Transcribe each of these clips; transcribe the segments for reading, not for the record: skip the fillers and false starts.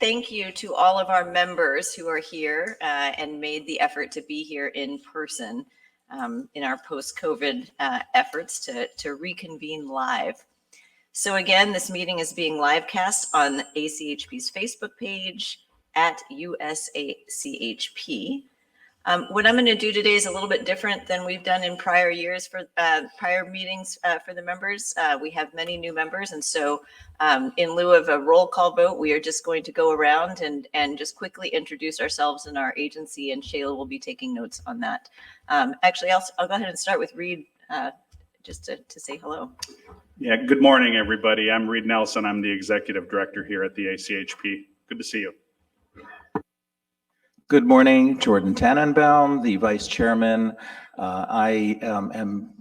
Thank you to all of our members who are here and made the effort to be here in person in our post-COVID efforts to reconvene live. So again, this meeting is being live cast on ACHP's Facebook page at USACHP. What I'm going to do today is a little bit different than we've done in prior years for prior meetings for the members. We have many new members, and so in lieu of a roll call vote, we are just going to go around and just quickly introduce ourselves and our agency, and Shayla will be taking notes on that. Actually, I'll go ahead and start with Reed just to say hello. Yeah, good morning, everybody. I'm Reed Nelson. I'm the Executive Director here at the ACHP. Good to see you. Good morning, Jordan Tannenbaum, the Vice Chairman. I am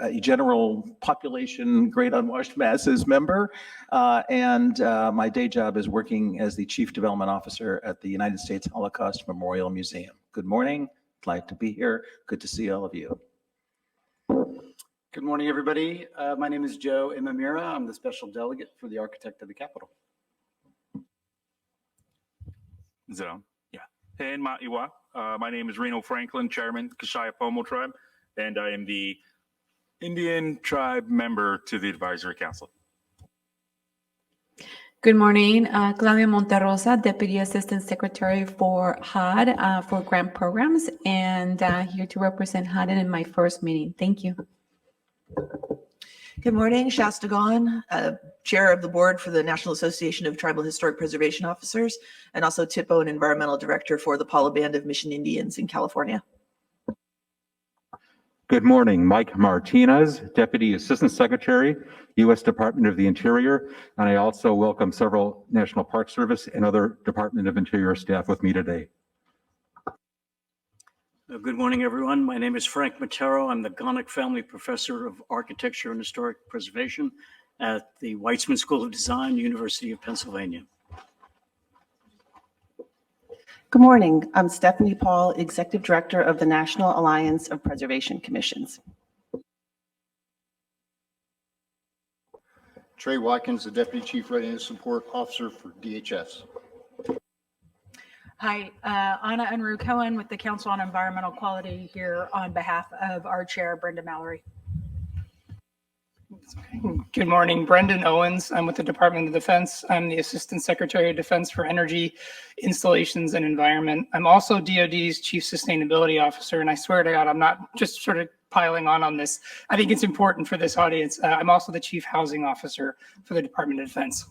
a general population Great Unwashed Masses member, and my day job is working as the Chief Development Officer at the United States Holocaust Memorial Museum. Good morning, glad to be here. Good to see all of you. Good morning, everybody. My name is Joe Imamura. I'm the Special Delegate for the Architect of the Capitol. So. And Ma'iwa. My name is Reno Franklin, Chairman, Kashaya Pomo Tribe, and I am the Indian Tribe member to the Advisory Council. Good morning, Claudia Monterrosa, Deputy Assistant Secretary for HUD for grant programs, and here to represent HUD in my first meeting. Thank you. Good morning, Shasta Gaughan, Chair of the Board for the National Association of Tribal Historic Preservation Officers, and also TIPO and Environmental Director for the Paula Band of Mission Indians in California. Good morning, Mike Martinez, Deputy Assistant Secretary, U.S. Department of the Interior, and I also welcome several National Park Service and other Department of Interior staff with me today. Good morning, everyone. My name is Frank Matero. I'm the Gonick Family Professor of Architecture and Historic Preservation at the Weitzman School of Design, University of Pennsylvania. Good morning. I'm Stephanie Paul, Executive Director of the National Alliance of Preservation Commissions. Trey Watkins, the Deputy Chief Readiness Support Officer for DHS. Hi, Anna Unruh Cohen with the Council on Environmental Quality here on behalf of our chair, Brenda Mallory. Good morning, Brendan Owens. I'm with the Department of Defense. I'm the Assistant Secretary of Defense for Energy, Installations, and Environment. I'm also DoD's Chief Sustainability Officer, and I swear to God, I'm not just sort of piling on this. I think it's important for this audience. I'm also the Chief Housing Officer for the Department of Defense.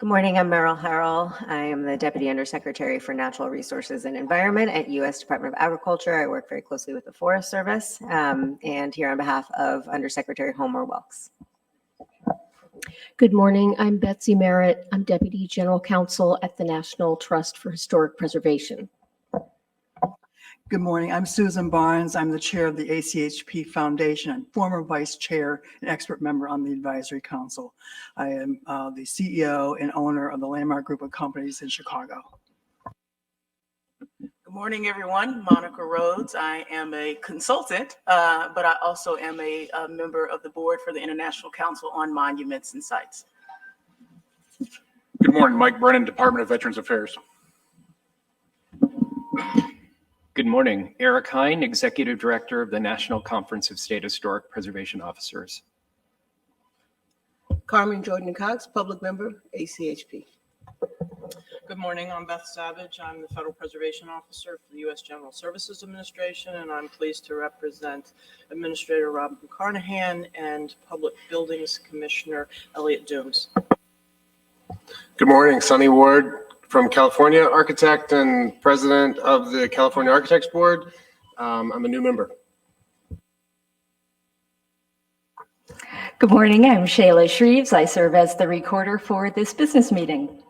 Good morning, I'm Meryl Harrell. I am the Deputy Undersecretary for Natural Resources and Environment at U.S. Department of Agriculture. I work very closely with the Forest Service and here on behalf of Undersecretary Homer Welks. Good morning, I'm Betsy Merritt. I'm Deputy General Counsel at the National Trust for Historic Preservation. Good morning, I'm Susan Barnes. I'm the chair of the ACHP Foundation and former vice chair and expert member on the advisory council. I am the CEO and owner of the Landmark Group of Companies in Chicago. Good morning, everyone. Monica Rhodes. I am a consultant, but I also am a member of the board for the International Council on Monuments and Sites. Good morning, Mike Brennan, Department of Veterans Affairs. Good morning, Eric Hine, Executive Director of the National Conference of State Historic Preservation Officers. Carmen Jordan Cox, Public Member, ACHP. Good morning, I'm Beth Savage. I'm the Federal Preservation Officer for the U.S. General Services Administration, and I'm pleased to represent Administrator Robin Carnahan and Public Buildings Commissioner Elliot Dooms. Good morning, Sonny Ward from California, architect and president of the California Architects Board. I'm a new member. Good morning, I'm Shayla Shreves. I serve as the recorder for this business meeting.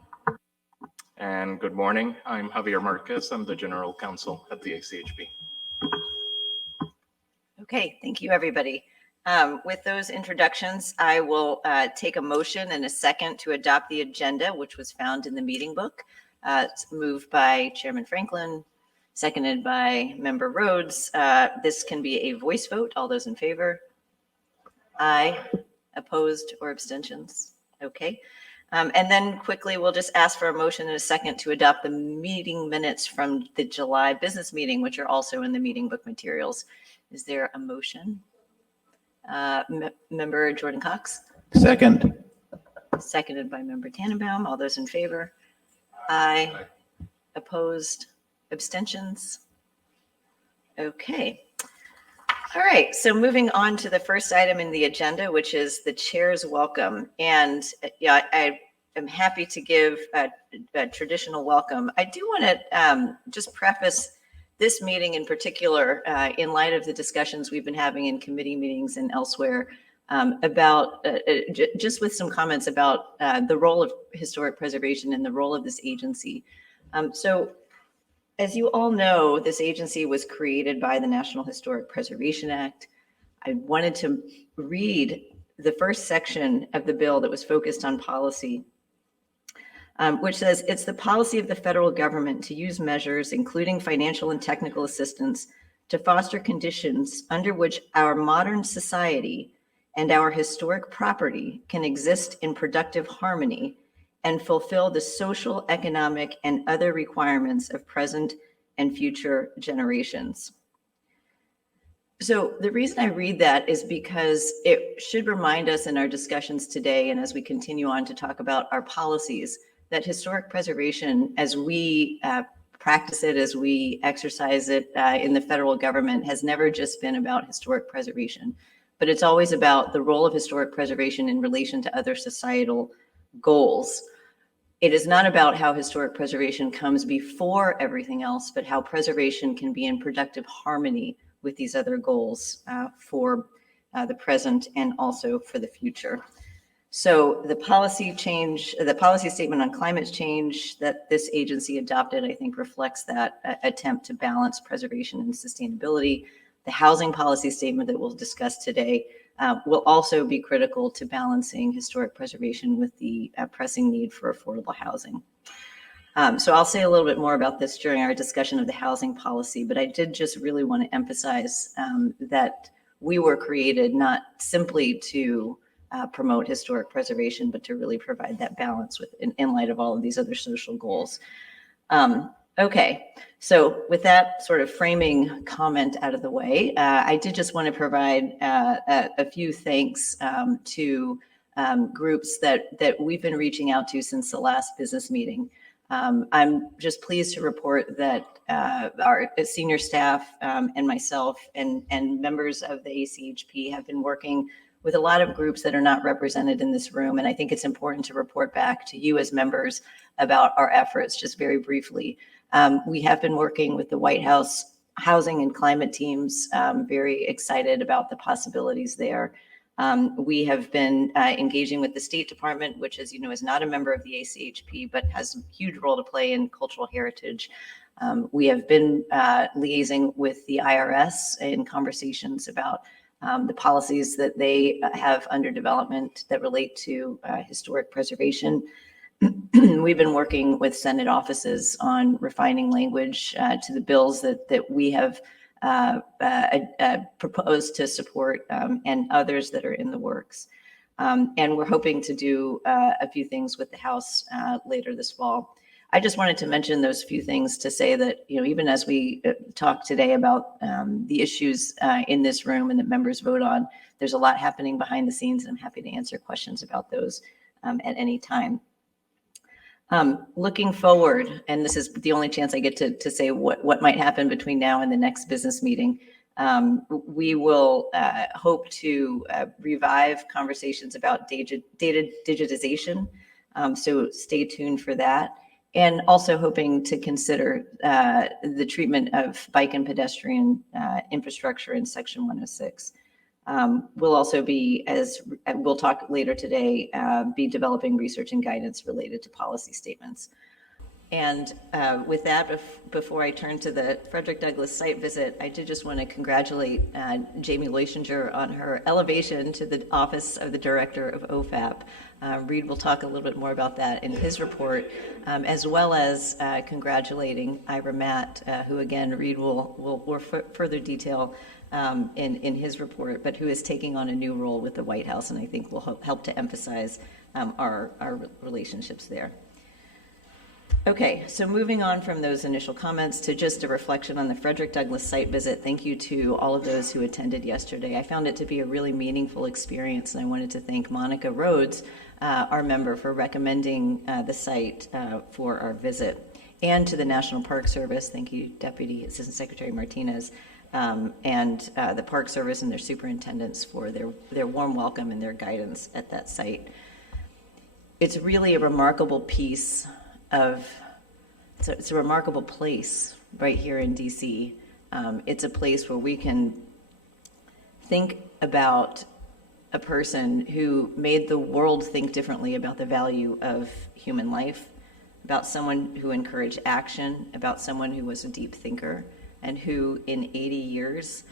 And good morning, I'm Javier Marquez. I'm the General Counsel at the ACHP. Okay, thank you, everybody. With those introductions, I will take a motion and a second to adopt the agenda, which was found in the meeting book. It's moved by Chairman Franklin, seconded by Member Rhodes. This can be a voice vote. All those in favor? Aye. Opposed or abstentions? Okay. And then quickly, we'll just ask for a motion in a second to adopt the meeting minutes from the July business meeting, which are also in the meeting book materials. Is there a motion? Member Jordan Cox, Second. seconded by Member Tannenbaum. All those in favor? Aye. Opposed? Abstentions? Okay. All right, so moving on to the first item in the agenda, which is the chair's welcome. And yeah, I am happy to give a traditional welcome. I do want to just preface this meeting in particular, in light of the discussions we've been having in committee meetings and elsewhere, about just with some comments about the role of historic preservation and the role of this agency. So as you all know, this agency was created by the National Historic Preservation Act. I wanted to read the first section of the bill that was focused on policy, which says, it's the policy of the federal government to use measures, including financial and technical assistance, to foster conditions under which our modern society and our historic property can exist in productive harmony and fulfill the social, economic, and other requirements of present and future generations. So the reason I read that is because it should remind us in our discussions today, and as we continue on to talk about our policies, that historic preservation, as we practice it, as we exercise it in the federal government, has never just been about historic preservation, but it's always about the role of historic preservation in relation to other societal goals. It is not about how historic preservation comes before everything else, but how preservation can be in productive harmony with these other goals for the present and also for the future. So the policy statement on climate change that this agency adopted, I think, reflects that attempt to balance preservation and sustainability. The housing policy statement that we'll discuss today will also be critical to balancing historic preservation with the pressing need for affordable housing. So I'll say a little bit more about this during our discussion of the housing policy, but I did just really want to emphasize that we were created not simply to promote historic preservation, but to really provide that balance in light of all of these other social goals. Okay, so with that sort of framing comment out of the way, I did just want to provide a few thanks to groups that we've been reaching out to since the last business meeting. I'm just pleased to report that our senior staff and myself and members of the ACHP have been working with a lot of groups that are not represented in this room. And I think it's important to report back to you as members about our efforts, just very briefly. We have been working with the White House housing and climate teams, very excited about the possibilities there. We have been engaging with the State Department, which, as you know, is not a member of the ACHP, but has a huge role to play in cultural heritage. We have been liaising with the IRS in conversations about the policies that they have under development that relate to historic preservation. We've been working with Senate offices on refining language to the bills that we have proposed to support and others that are in the works. And we're hoping to do a few things with the House later this fall. I just wanted to mention those few things to say that, you know, even as we talk today about the issues in this room and that members vote on, there's a lot happening behind the scenes, and I'm happy to answer questions about those at any time. Looking forward, and this is the only chance I get to say what might happen between now and the next business meeting, we will hope to revive conversations about data digitization. So stay tuned for that. And also hoping to consider the treatment of bike and pedestrian infrastructure in Section 106. We'll also be, as we'll talk later today, be developing research and guidance related to policy statements. And with that, before I turn to the Frederick Douglass site visit, I did just want to congratulate Jamie Leushinger on her elevation to the office of the director of OFAP. Reed will talk a little bit more about that in his report, as well as congratulating Ira Matt, who again, Reed will further detail in his report, but who is taking on a new role with the White House, and I think will help to emphasize our relationships there. Okay, so moving on from those initial comments to just a reflection on the Frederick Douglass site visit. Thank you to all of those who attended yesterday. I found it to be a really meaningful experience, and I wanted to thank Monica Rhodes, our member, for recommending the site for our visit, and to the National Park Service. Thank you, Deputy Assistant Secretary Martinez, and the Park Service and their superintendents for their warm welcome and their guidance at that site. It's really a remarkable piece of, it's a remarkable place right here in DC. It's a place where we can think about a person who made the world think differently about the value of human life, about someone who encouraged action, about someone who was a deep thinker, and who in 80 years,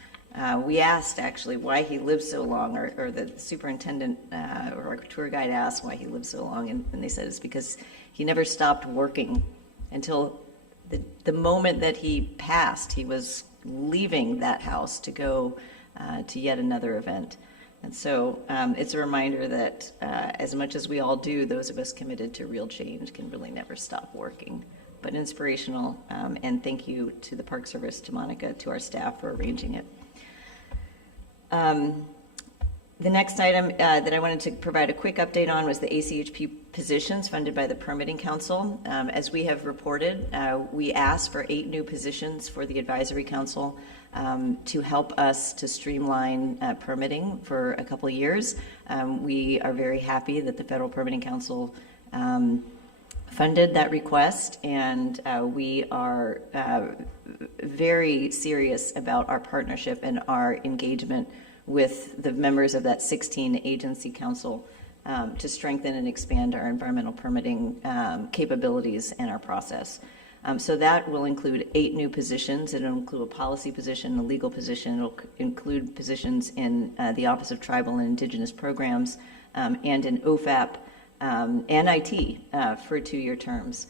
we asked actually why he lived so long, or the superintendent or our tour guide asked why he lived so long, and they said it's because he never stopped working until the moment that he passed. He was leaving that house to go to yet another event. And so it's a reminder that as much as we all do, those of us committed to real change can really never stop working. But inspirational, and thank you to the Park Service, to Monica, to our staff for arranging it. The next item that I wanted to provide a quick update on was the ACHP positions funded by the Permitting Council. As we have reported, we asked for 8 new positions for the Advisory Council to help us to streamline permitting for a couple of years. We are very happy that the Federal Permitting Council funded that request, and we are very serious about our partnership and our engagement with the members of that 16 agency council to strengthen and expand our environmental permitting capabilities and our process. So that will include 8 new positions. It'll include a policy position, a legal position. It'll include positions in the Office of Tribal and Indigenous Programs and in OFAP and IT for 2-year terms.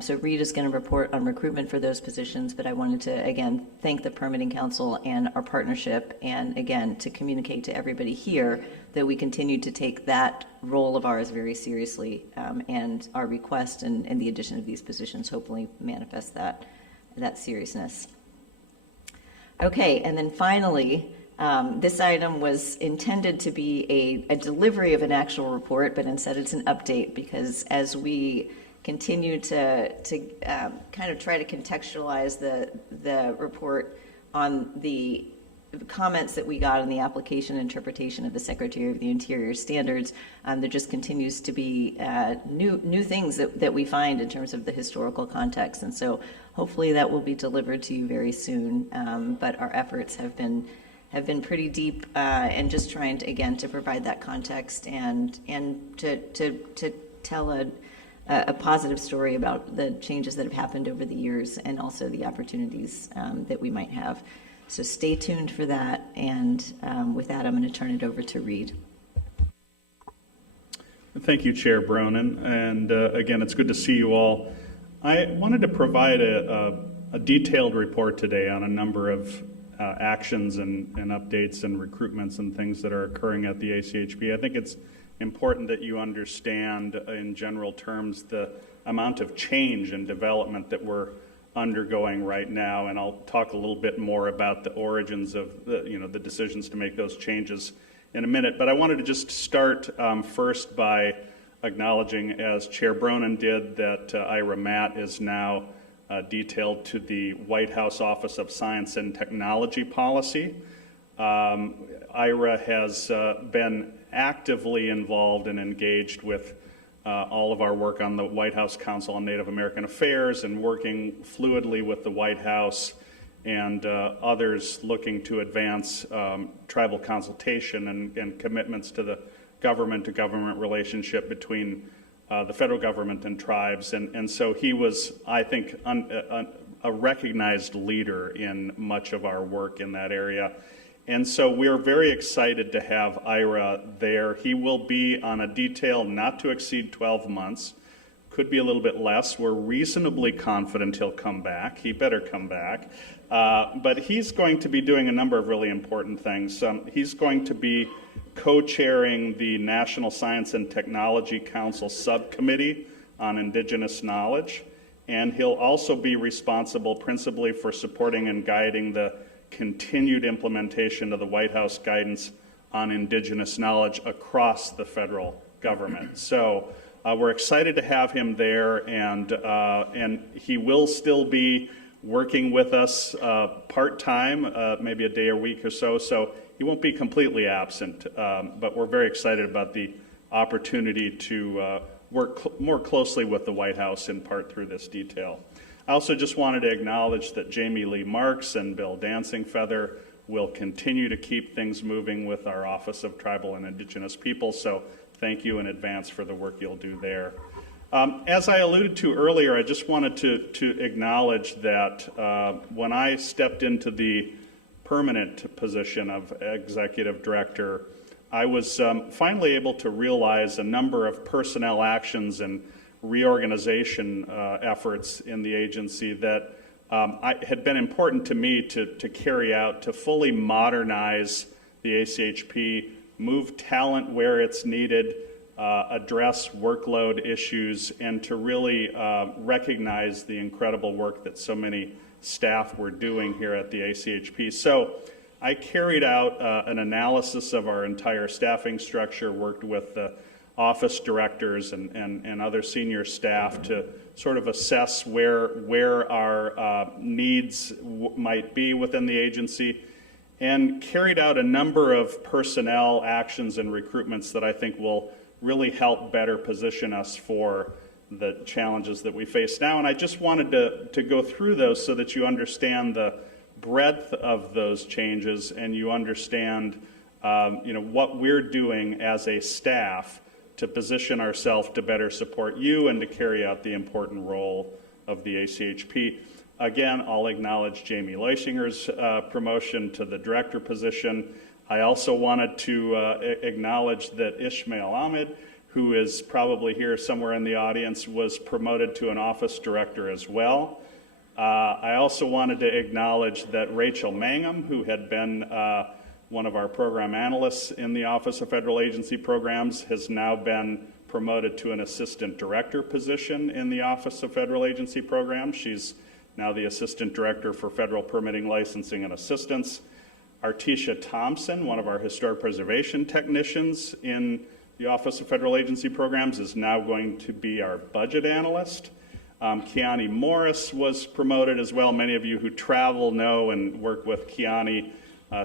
So Reed is going to report on recruitment for those positions, but I wanted to, again, thank the Permitting Council and our partnership, and again, to communicate to everybody here that we continue to take that role of ours very seriously, and our request and the addition of these positions hopefully manifest that seriousness. Okay, and then finally, this item was intended to be a delivery of an actual report, but instead it's an update, because as we continue to kind of try to contextualize the report on the comments that we got in the application interpretation of the Secretary of the Interior standards, there just continues to be new things that we find in terms of the historical context. And so hopefully that will be delivered to you very soon. But our efforts have been pretty deep, and just trying to, again, to provide that context and to tell a positive story about the changes that have happened over the years, and also the opportunities that we might have. So stay tuned for that. And with that, I'm going to turn it over to Reed. Thank you, Chair Bronin. And again, it's good to see you all. I wanted to provide a detailed report today on a number of actions and updates and recruitments and things that are occurring at the ACHP. I think it's important that you understand in general terms the amount of change and development that we're undergoing right now, and I'll talk a little bit more about the origins of the decisions to make those changes in a minute. But I wanted to just start first by acknowledging, as Chair Bronin did, that Ira Matt is now detailed to the White House Office of Science and Technology Policy. Ira has been actively involved and engaged with all of our work on the White House Council on Native American Affairs, and working fluidly with the White House and others looking to advance tribal consultation and commitments to the government-to-government relationship between the federal government and tribes. And so he was, I think, a recognized leader in much of our work in that area. And so we're very excited to have Ira there. He will be on a detail not to exceed 12 months, could be a little bit less. We're reasonably confident he'll come back. He better come back. But he's going to be doing a number of really important things. He's going to be co-chairing the National Science and Technology Council Subcommittee on Indigenous Knowledge, and he'll also be responsible principally for supporting and guiding the continued implementation of the White House guidance on Indigenous knowledge across the federal government. So we're excited to have him there, and he will still be working with us part-time, maybe a day a week or so, so he won't be completely absent, but we're very excited about the opportunity to work more closely with the White House in part through this detail. I also just wanted to acknowledge that Jamie Lee Marks and Bill Dancing-Feather will continue to keep things moving with our Office of Tribal and Indigenous Peoples, so thank you in advance for the work you'll do there. As I alluded to earlier, I just wanted to acknowledge that when I stepped into the permanent position of Executive Director, I was finally able to realize a number of personnel actions and reorganization efforts in the agency that had been important to me to carry out, to fully modernize the ACHP, move talent where it's needed, address workload issues, and to really recognize the incredible work that so many staff were doing here at the ACHP. So I carried out an analysis of our entire staffing structure, worked with the office directors and other senior staff to sort of assess where our needs might be within the agency, and carried out a number of personnel actions and recruitments that I think will really help better position us for the challenges that we face now. And I just wanted to go through those so that you understand the breadth of those changes and you understand what we're doing as a staff to position ourselves to better support you and to carry out the important role of the ACHP. Again, I'll acknowledge Jamie Leisinger's promotion to the director position. I also wanted to acknowledge that Ishmael Ahmed, who is probably here somewhere in the audience, was promoted to an office director as well. I also wanted to acknowledge that Rachel Mangum, who had been one of our program analysts in the Office of Federal Agency Programs, has now been promoted to an assistant director position in the Office of Federal Agency Programs. She's now the assistant director for federal permitting, licensing, and assistance. Artisha Thompson, one of our historic preservation technicians in the Office of Federal Agency Programs, is now going to be our budget analyst. Kiani Morris was promoted as well. Many of you who travel know and work with Kiani.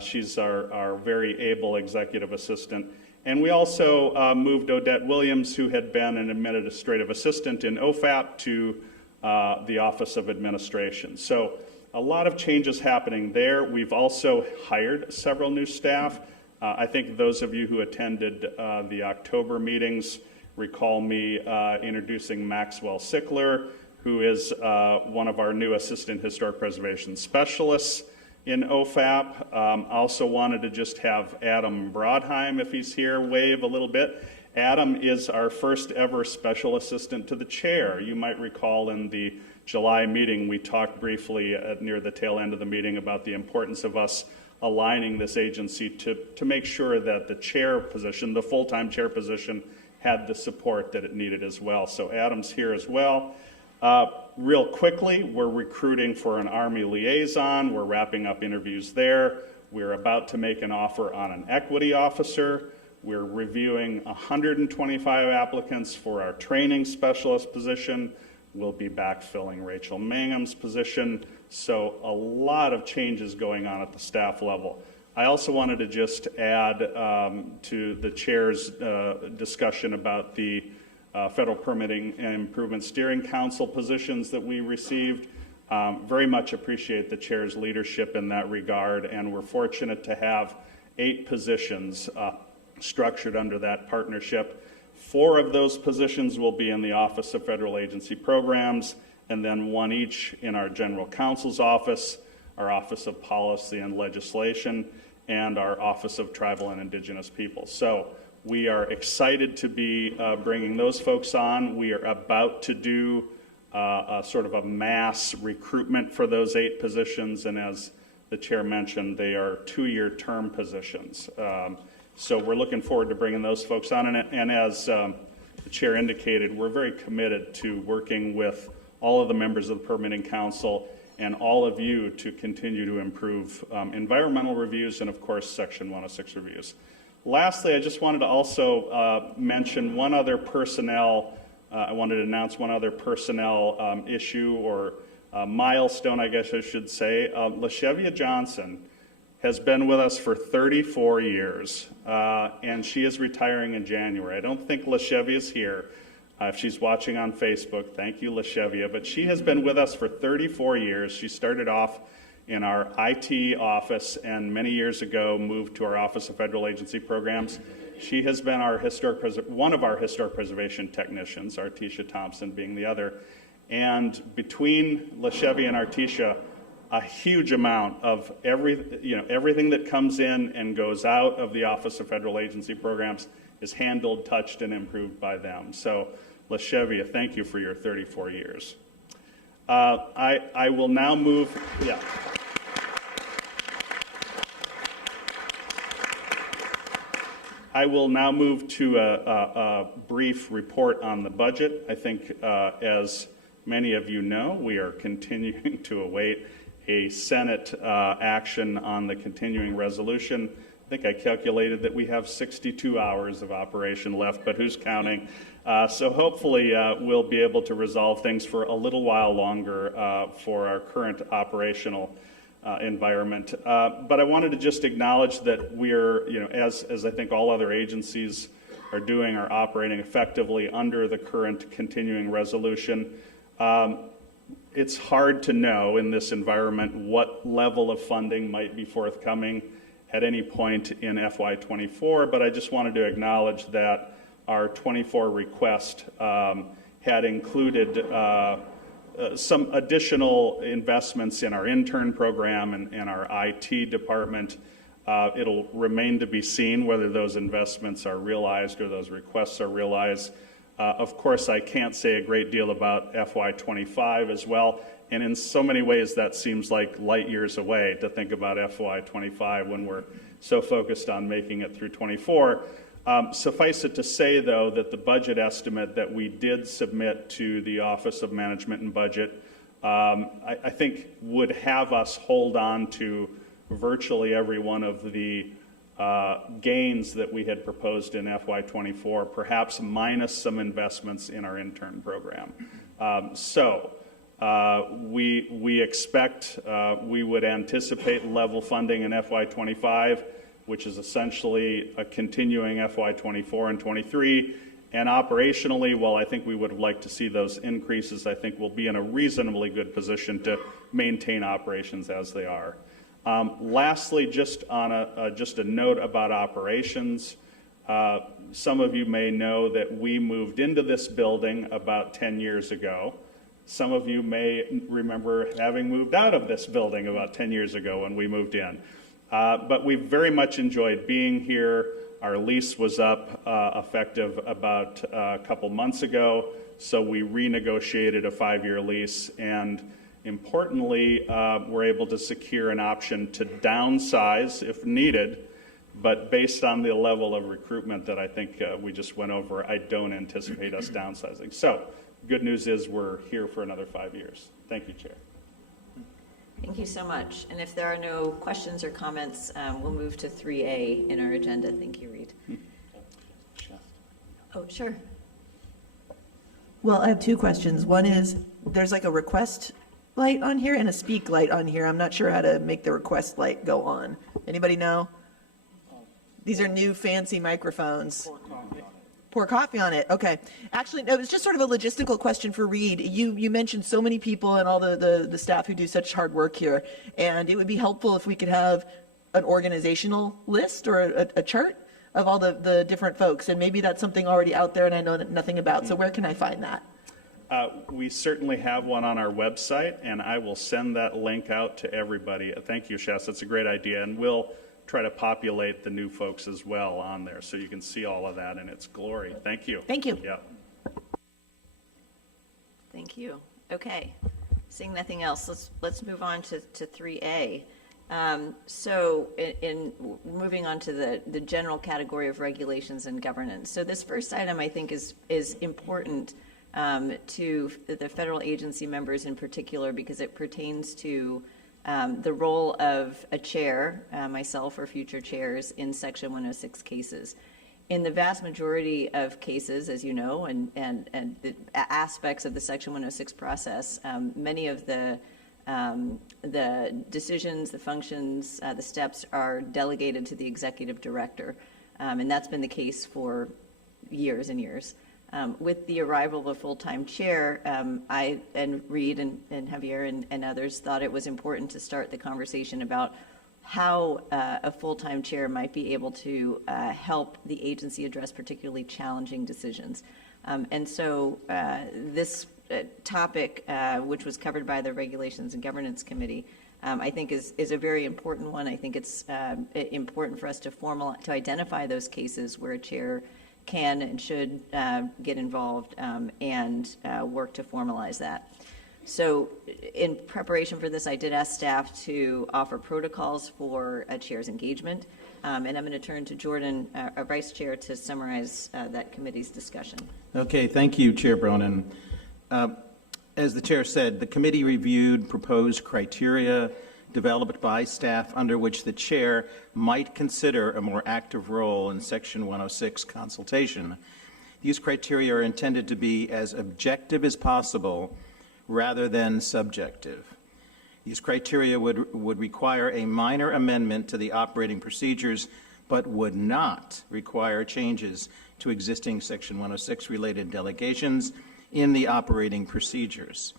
She's our very able executive assistant. And we also moved Odette Williams, who had been an administrative assistant in OFAP, to the Office of Administration. So a lot of changes happening there. We've also hired several new staff. I think those of you who attended the October meetings recall me introducing Maxwell Sickler, who is one of our new Assistant Historic Preservation Specialists in OFAP. Also wanted to just have Adam Brodheim, if he's here, wave a little bit. Adam is our first ever Special Assistant to the Chair. You might recall in the July meeting, we talked briefly near the tail end of the meeting about the importance of us aligning this agency to make sure that the chair position, the full-time chair position, had the support that it needed as well. So Adam's here as well. Real quickly, we're recruiting for an Army liaison. We're wrapping up interviews there. We're about to make an offer on an equity officer. We're reviewing 125 applicants for our training specialist position. We'll be backfilling Rachel Mangum's position. So a lot of changes going on at the staff level. I also wanted to just add to the chair's discussion about the Federal Permitting and Improvement Steering Council positions that we received. Very much appreciate the chair's leadership in that regard, and we're fortunate to have 8 positions structured under that partnership. 4 of those positions will be in the Office of Federal Agency Programs, and then 1 each in our General Counsel's office, our Office of Policy and Legislation, and our Office of Tribal and Indigenous Peoples. So we are excited to be bringing those folks on. We are about to do sort of a mass recruitment for those 8 positions, and as the chair mentioned, they are 2-year term positions. So we're looking forward to bringing those folks on. And as the chair indicated, we're very committed to working with all of the members of the Permitting Council and all of you to continue to improve environmental reviews and, of course, Section 106 reviews. Lastly, I just wanted to also mention one other personnel. I wanted to announce one other personnel issue or milestone, I guess I should say. LaShevia Johnson has been with us for 34 years, and she is retiring in January. I don't think LaShevia is here. If she's watching on Facebook, thank you, LaShevia. But she has been with us for 34 years. She started off in our IT office and many years ago moved to our Office of Federal Agency Programs. She has been our one of our historic preservation technicians, Artisha Thompson being the other. And between LaShevia and Artisha, a huge amount of everything that comes in and goes out of the Office of Federal Agency Programs is handled, touched, and improved by them. So, LaShevia, thank you for your 34 years. I will now move, I will now move to a brief report on the budget. I think, as many of you know, we are continuing to await a Senate action on the continuing resolution. I think I calculated that we have 62 hours of operation left, but who's counting? So hopefully we'll be able to resolve things for a little while longer for our current operational environment. But I wanted to just acknowledge that we're, as I think all other agencies are doing, are operating effectively under the current continuing resolution. It's hard to know in this environment what level of funding might be forthcoming at any point in FY24, but I just wanted to acknowledge that our 24 request had included some additional investments in our intern program and our IT department. It'll remain to be seen whether those investments are realized or those requests are realized. Of course, I can't say a great deal about FY25 as well, and in so many ways that seems like light years away to think about FY25 when we're so focused on making it through 24. Suffice it to say, though, that the budget estimate that we did submit to the Office of Management and Budget, I think would have us hold on to virtually every one of the gains that we had proposed in FY24, perhaps minus some investments in our intern program. We expect, we would anticipate level funding in FY25, which is essentially a continuing FY24 and 23. And operationally, while I think we would have liked to see those increases, I think we'll be in a reasonably good position to maintain operations as they are. Lastly, just on a note about operations, some of you may know that we moved into this building about 10 years ago. Some of you may remember having moved out of this building about 10 years ago when we moved in. But we've very much enjoyed being here. Our lease was up effective about a couple months ago, so we renegotiated a 5-year lease, and importantly, we're able to secure an option to downsize if needed, but based on the level of recruitment that I think we just went over, I don't anticipate us downsizing. So, good news is we're here for another 5 years. Thank you, Chair. Thank you so much. And if there are no questions or comments, we'll move to 3A in our agenda. Thank you, Reed. Oh, sure. Well, I have two questions. One is, there's like a request light on here and a speak light on here. I'm not sure how to make the request light go on. Anybody know? These are new fancy microphones. Pour coffee on it. Okay. Actually, no, it was just sort of a logistical question for Reed. You mentioned so many people and all the staff who do such hard work here, and it would be helpful if we could have an organizational list or a chart of all the different folks, and maybe that's something already out there and I know nothing about. So where can I find that? We certainly have one on our website, and I will send that link out to everybody. Thank you, Shas. That's a great idea, and we'll try to populate the new folks as well on there so you can see all of that in its glory. Thank you. Thank you. Yeah. Thank you. Okay. Seeing nothing else, let's move on to 3A. So in moving on to the general category of regulations and governance. So this first item, I think, is important to the federal agency members in particular, because it pertains to the role of a chair, myself or future chairs, in Section 106 cases. In the vast majority of cases, as you know, and the aspects of the Section 106 process, many of the decisions, the functions, the steps are delegated to the executive director. And that's been the case for years and years. With the arrival of a full-time chair, I and Reed and Javier and others thought it was important to start the conversation about how a full-time chair might be able to help the agency address particularly challenging decisions. And so this topic, which was covered by the Regulations and Governance Committee, I think is a very important one. I think it's important for us to identify those cases where a chair can and should get involved and work to formalize that. So in preparation for this, I did ask staff to offer protocols for a chair's engagement. And I'm going to turn to Jordan, our vice chair, to summarize that committee's discussion. Okay, thank you, Chair Bronin. As the chair said, the committee reviewed proposed criteria developed by staff under which the chair might consider a more active role in Section 106 consultation. These criteria are intended to be as objective as possible rather than subjective. These criteria would require a minor amendment to the operating procedures, but would not require changes to existing Section 106 related delegations in the operating procedures.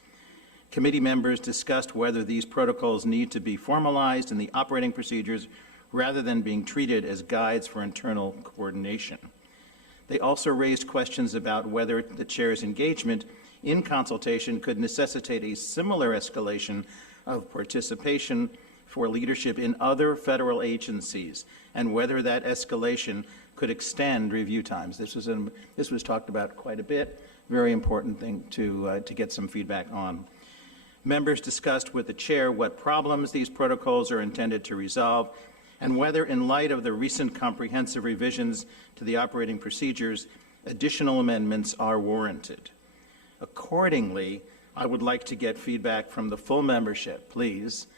Committee members discussed whether these protocols need to be formalized in the operating procedures rather than being treated as guides for internal coordination. They also raised questions about whether the chair's engagement in consultation could necessitate a similar escalation of participation for leadership in other federal agencies, and whether that escalation could extend review times. This was talked about quite a bit. Very important thing to get some feedback on. Members discussed with the chair what problems these protocols are intended to resolve, and whether, in light of the recent comprehensive revisions to the operating procedures, additional amendments are warranted. Accordingly, I would like to get feedback from the full membership. Please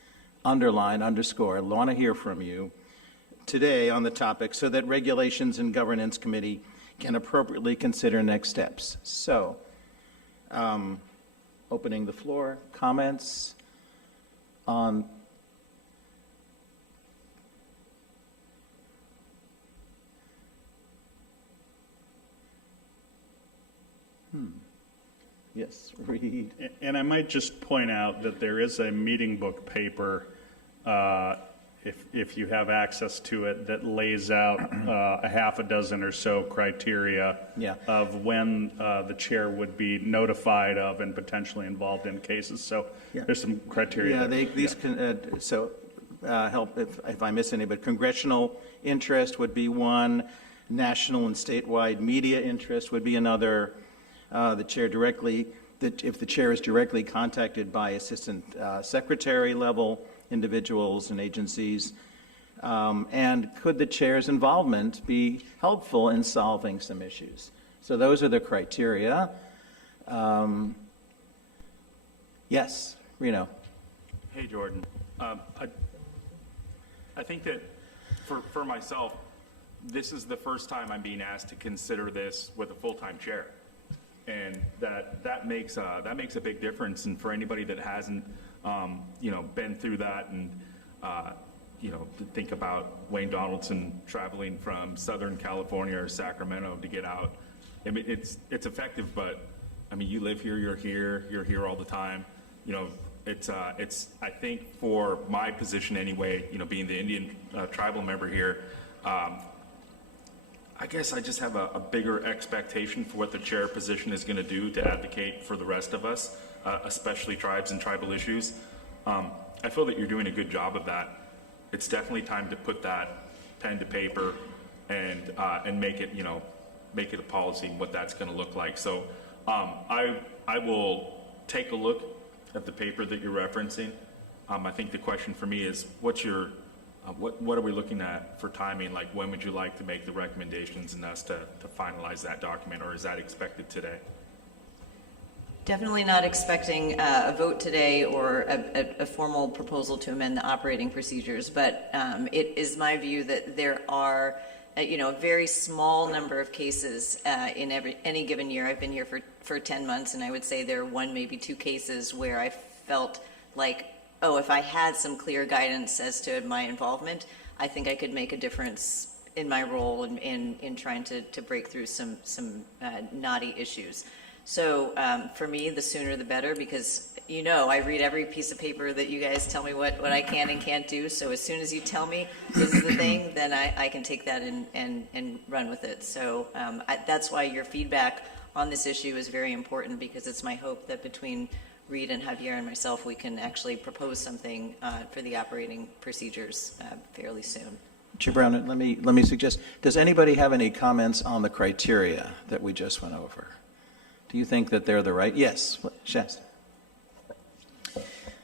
underline, underscore, I want to hear from you today on the topic so that Regulations and Governance Committee can appropriately consider next steps. So, opening the floor, comments on Yes, Reed. And I might just point out that there is a meeting book paper, if you have access to it, that lays out a half a dozen or so criteria of when the chair would be notified of and potentially involved in cases. So there's some criteria. Help if I miss any, but congressional interest would be one, national and statewide media interest would be another. The chair directly, if the chair is directly contacted by assistant secretary level individuals and agencies, and could the chair's involvement be helpful in solving some issues? So those are the criteria. Yes, Reno. Hey, Jordan. I think that for myself, this is the first time I'm being asked to consider this with a full-time chair. And that makes a big difference. And for anybody that hasn't, been through that, and to think about Wayne Donaldson traveling from Southern California or Sacramento to get out. I mean, it's effective, but I mean, you live here, you're here all the time. It's I think for my position anyway, being the Indian tribal member here. I guess I just have a bigger expectation for what the chair position is going to do to advocate for the rest of us, especially tribes and tribal issues. I feel that you're doing a good job of that. It's definitely time to put that pen to paper and make it a policy and what that's going to look like. So I will take a look at the paper that you're referencing, I think the question for me is, what are we looking at for timing? Like, when would you like to make the recommendations and us to finalize that document, or is that expected today? Definitely not expecting a vote today or a formal proposal to amend the operating procedures, but it is my view that there are, a very small number of cases in any given year. I've been here for 10 months, and I would say there are one, maybe two cases where I felt like, oh, if I had some clear guidance as to my involvement, I think I could make a difference in my role in trying to break through some knotty issues. So for me, the sooner the better, because I read every piece of paper that you guys tell me what I can and can't do. So as soon as you tell me this is the thing, then I can take that and run with it. So that's why your feedback on this issue is very important, because it's my hope that between Reed and Javier and myself, we can actually propose something for the operating procedures fairly soon. Chair Brown, let me suggest, does anybody have any comments on the criteria that we just went over? Do you think that they're the right? Yes, Shasta.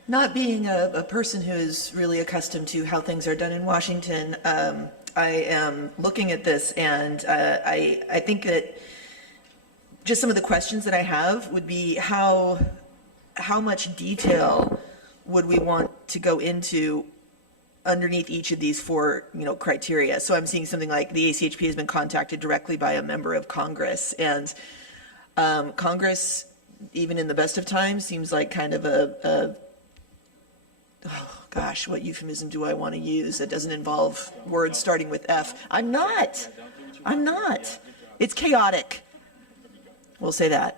Not being a person who is really accustomed to how things are done in Washington, I am looking at this, and I think that just some of the questions that I have would be how much detail would we want to go into underneath each of these four, criteria. So I'm seeing something like the ACHP has been contacted directly by a member of Congress, and Congress, even in the best of times, seems like kind of what euphemism do I want to use that doesn't involve words starting with F? I'm not. It's chaotic. We'll say that.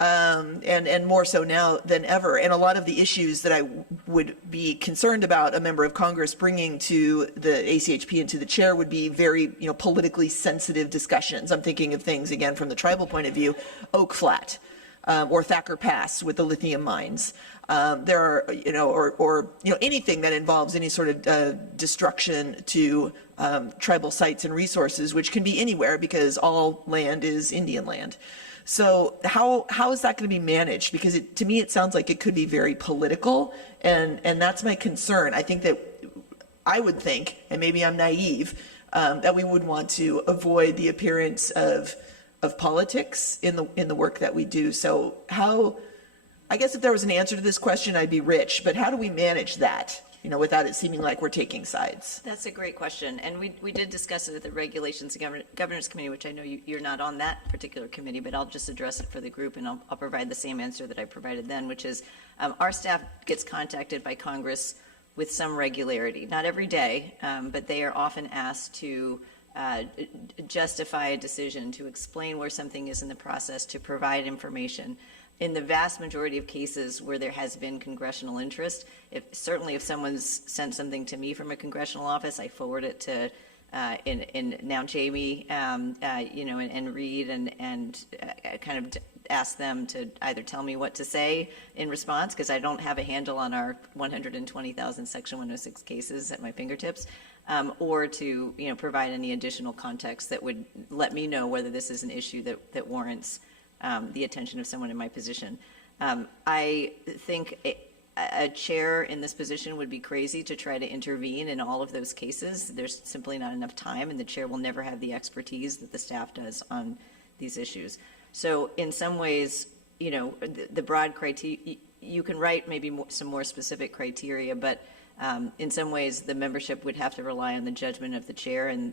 And more so now than ever. And a lot of the issues that I would be concerned about a member of Congress bringing to the ACHP and to the chair would be very, politically sensitive discussions. I'm thinking of things, again, from the tribal point of view, Oak Flat, or Thacker Pass with the lithium mines. There are, or anything that involves any sort of destruction to tribal sites and resources, which can be anywhere because all land is Indian land. So how is that going to be managed? Because to me, it sounds like it could be very political, and that's my concern. I think that I would think, and maybe I'm naive, that we would want to avoid the appearance of politics in the work that we do. So I guess if there was an answer to this question, I'd be rich. But how do we manage that? Without it seeming like we're taking sides? That's a great question, and we did discuss it at the Regulations and Governance Committee, which I know you're not on that particular committee, but I'll just address it for the group, and I'll provide the same answer that I provided then, which is our staff gets contacted by Congress with some regularity, not every day, but they are often asked to justify a decision, to explain where something is in the process, to provide information. In the vast majority of cases where there has been congressional interest, certainly if someone's sent something to me from a congressional office, I forward it to now Jamie, and Reed, and kind of ask them to either tell me what to say in response, because I don't have a handle on our 120,000 Section 106 cases at my fingertips, or to provide any additional context that would let me know whether this is an issue that warrants the attention of someone in my position. I think a chair in this position would be crazy to try to intervene in all of those cases. There's simply not enough time, and the chair will never have the expertise that the staff does on these issues. So in some ways, the broad criteria, you can write maybe some more specific criteria, but in some ways the membership would have to rely on the judgment of the chair and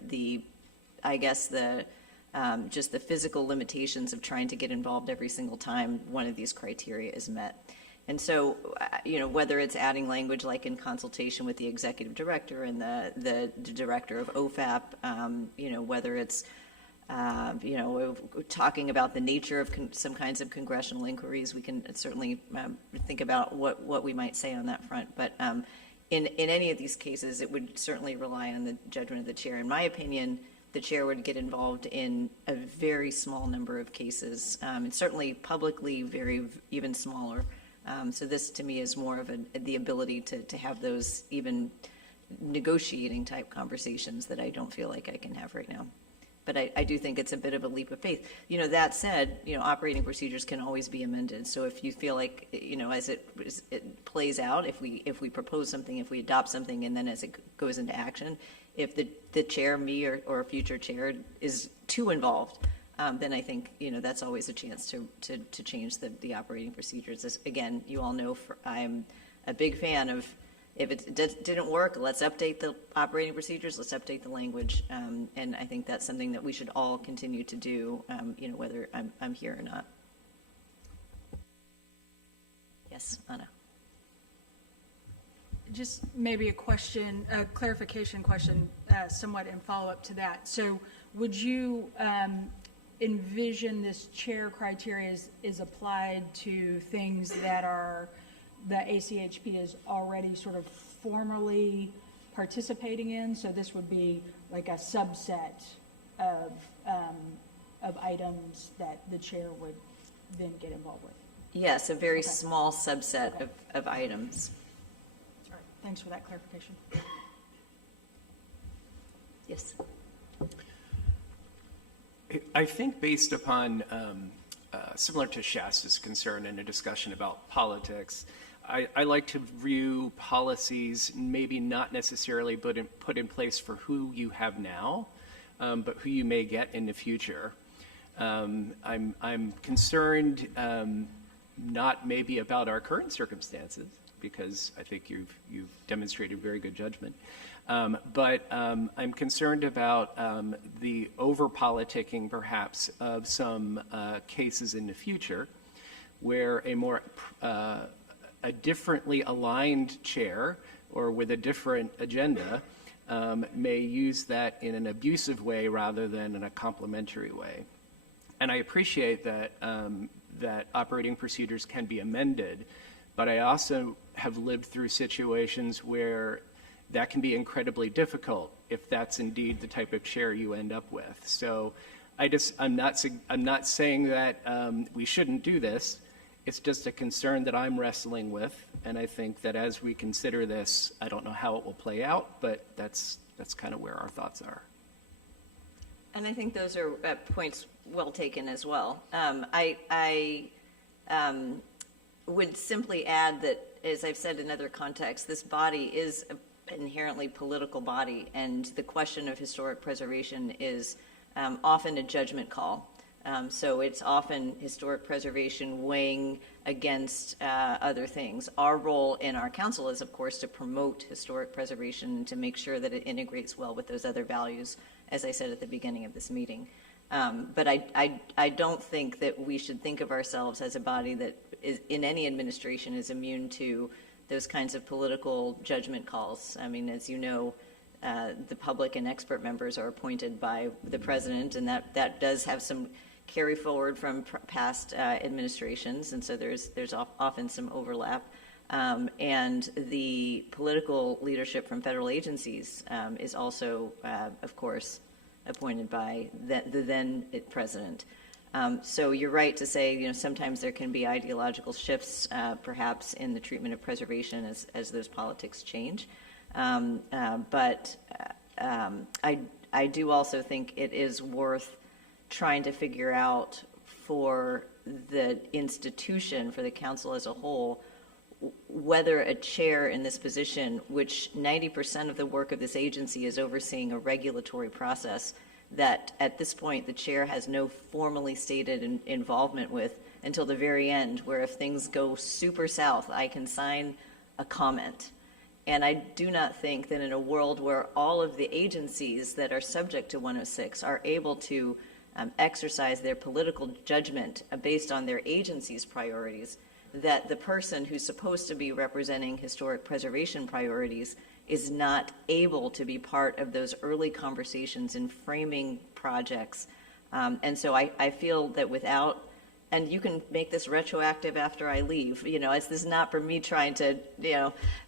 just the physical limitations of trying to get involved every single time one of these criteria is met. And so, whether it's adding language like in consultation with the executive director and the director of OFAP, whether it's, talking about the nature of some kinds of congressional inquiries, we can certainly think about what we might say on that front. But in any of these cases, it would certainly rely on the judgment of the chair. In my opinion, the chair would get involved in a very small number of cases, and certainly publicly even smaller. So this to me is more of the ability to have those even negotiating type conversations that I don't feel like I can have right now. but I do think it's a bit of a leap of faith. That said, operating procedures can always be amended. So if you feel like, as it plays out, if we propose something, if we adopt something, and then as it goes into action, if the chair, me or a future chair is too involved, then I think, that's always a chance to change the operating procedures. Again, you all know I'm a big fan of, if it didn't work, let's update the operating procedures, let's update the language. And I think that's something that we should all continue to do, whether I'm here or not. Yes, Anna. Just maybe a clarification question, somewhat in follow-up to that. So would you envision this chair criteria is applied to things that the ACHP is already sort of formally participating in? So this would be like a subset of items that the chair would then get involved with? Yes, a very small subset of items. All right, thanks for that clarification. Yes. I think based upon, similar to Shasta's concern in a discussion about politics, I like to view policies maybe not necessarily put in place for who you have now, but who you may get in the future. I'm concerned not maybe about our current circumstances, because I think you've demonstrated very good judgment. But I'm concerned about the over-politicking, perhaps, of some cases in the future, where a differently aligned chair or with a different agenda may use that in an abusive way rather than in a complementary way. And I appreciate that that operating procedures can be amended, but I also have lived through situations where that can be incredibly difficult if that's indeed the type of chair you end up with. So I'm not saying that we shouldn't do this. It's just a concern that I'm wrestling with, and I think that as we consider this, I don't know how it will play out, but that's kind of where our thoughts are. And I think those are points well taken as well. I would simply add that, as I've said in other contexts, this body is an inherently political body, and the question of historic preservation is often a judgment call. So it's often historic preservation weighing against other things. Our role in our council is, of course, to promote historic preservation and to make sure that it integrates well with those other values, as I said at the beginning of this meeting. But I don't think that we should think of ourselves as a body that is, in any administration, is immune to those kinds of political judgment calls. I mean, as you know, the public and expert members are appointed by the president, and that does have some carry forward from past administrations, and so there's often some overlap. And the political leadership from federal agencies is also, of course, appointed by the then president. So you're right to say, sometimes there can be ideological shifts, perhaps in the treatment of preservation as those politics change. But I do also think it is worth trying to figure out for the institution, for the council as a whole, whether a chair in this position, which 90% of the work of this agency is overseeing a regulatory process that at this point the chair has no formally stated involvement with until the very end, where if things go super south, I can sign a comment. And I do not think that in a world where all of the agencies that are subject to 106 are able to exercise their political judgment based on their agency's priorities, that the person who's supposed to be representing historic preservation priorities is not able to be part of those early conversations in framing projects. And so I feel that without, and you can make this retroactive after I leave, this is not for me trying to,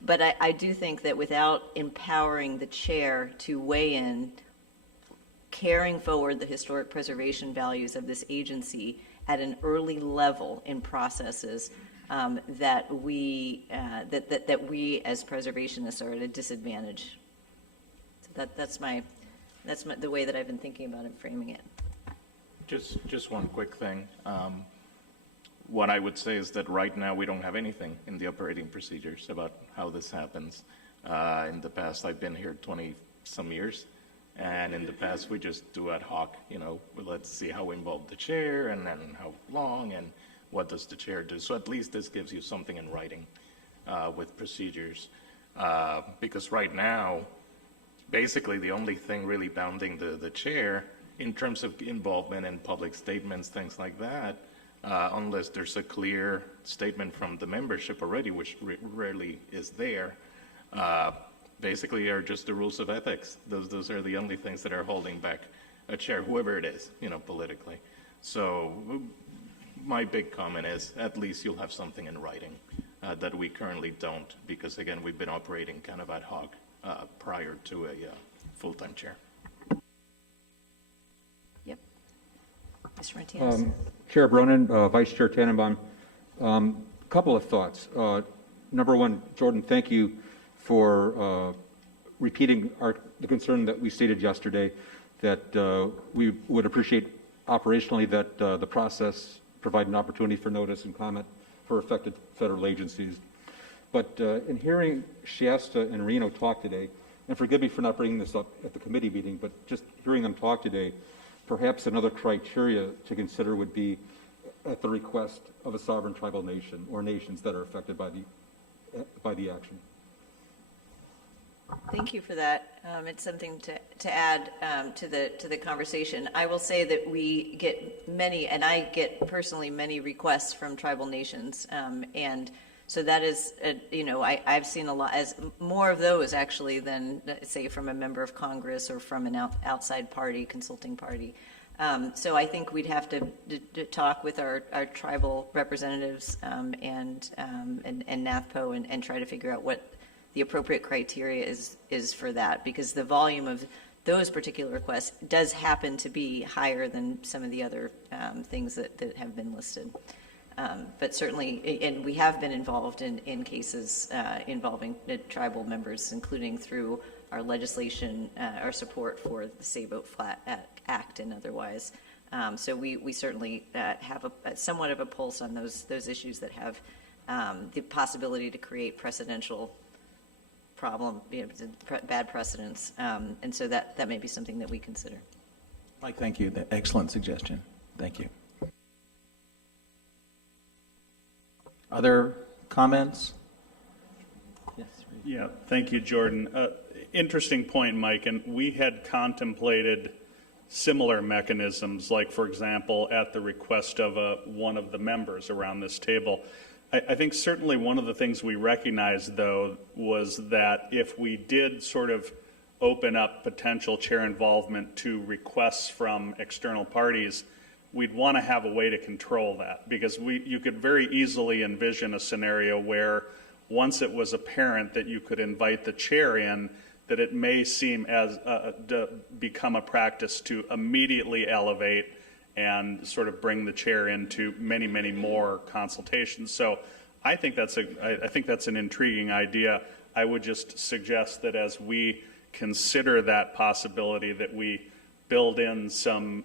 but I do think that without empowering the chair to weigh in, carrying forward the historic preservation values of this agency at an early level in processes, that we as preservationists are at a disadvantage. So that's my That's the way that I've been thinking about it, framing it. Just one quick thing. What I would say is that right now we don't have anything in the operating procedures about how this happens. In the past, I've been here 20-some years, and in the past we just do ad hoc, let's see how involved the chair and then how long and what does the chair do. So at least this gives you something in writing with procedures. Because right now, basically the only thing really bounding the chair in terms of involvement in public statements, things like that, unless there's a clear statement from the membership already, which rarely is there, basically are just the rules of ethics. Those are the only things that are holding back a chair, whoever it is, politically. So my big comment is at least you'll have something in writing that we currently don't, because again, we've been operating kind of ad hoc prior to a full-time chair. Yep. Mr. Martinez. Chair Bronin, Vice Chair Tannenbaum, couple of thoughts. Number one, Jordan, thank you for repeating the concern that we stated yesterday, that we would appreciate operationally that the process provide an opportunity for notice and comment for affected federal agencies. But in hearing Shasta and Reno talk today, and forgive me for not bringing this up at the committee meeting, but just hearing them talk today, perhaps another criteria to consider would be at the request of a sovereign tribal nation or nations that are affected by the action. Thank you for that. It's something to add to the conversation. I will say that we get many, and I get personally many requests from tribal nations, and so that is, I've seen a lot, as more of those actually than say from a member of Congress or from an outside party, consulting party. So I think we'd have to talk with our tribal representatives and NAFPO and try to figure out what the appropriate criteria is for that, because the volume of those particular requests does happen to be higher than some of the other things that have been listed. But certainly, and we have been involved in cases involving tribal members, including through our legislation, our support for the Say Vote Flat Act and otherwise. So we certainly have somewhat of a pulse on those issues that have the possibility to create precedential problem, bad precedents. And so that may be something that we consider. Mike, thank you. Excellent suggestion. Thank you. Other comments? Yes. Yeah, thank you, Jordan. Interesting point, Mike, and we had contemplated similar mechanisms, like, for example, at the request of one of the members around this table. I think certainly one of the things we recognized, though, was that if we did sort of open up potential chair involvement to requests from external parties, we'd want to have a way to control that, because you could very easily envision a scenario where once it was apparent that you could invite the chair in, that it may seem as become a practice to immediately elevate and sort of bring the chair into many, many more consultations. So I think that's an intriguing idea. I would just suggest that as we consider that possibility, that we build in some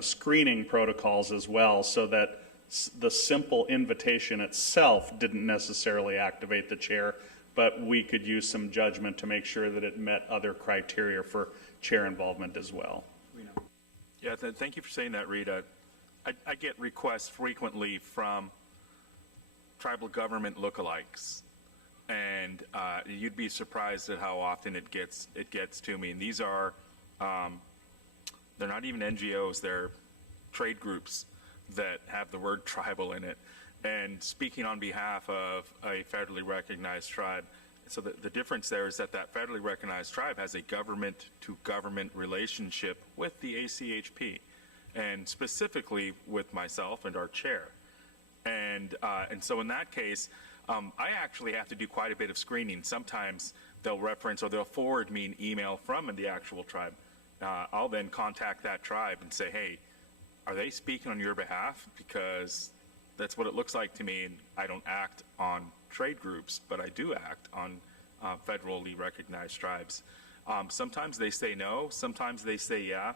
screening protocols as well, so that the simple invitation itself didn't necessarily activate the chair, but we could use some judgment to make sure that it met other criteria for chair involvement as well. Yeah, thank you for saying that, Rita. I get requests frequently from tribal government lookalikes, and you'd be surprised at how often it gets to me. And these are they're not even NGOs; they're trade groups that have the word tribal in it. And speaking on behalf of a federally recognized tribe, so the difference there is that federally recognized tribe has a government-to-government relationship with the ACHP, and specifically with myself and our chair. And so in that case, I actually have to do quite a bit of screening. Sometimes they'll reference or they'll forward me an email from the actual tribe. I'll then contact that tribe and say, hey, are they speaking on your behalf? Because that's what it looks like to me, and I don't act on trade groups, but I do act on federally recognized tribes. Sometimes they say no, sometimes they say yeah.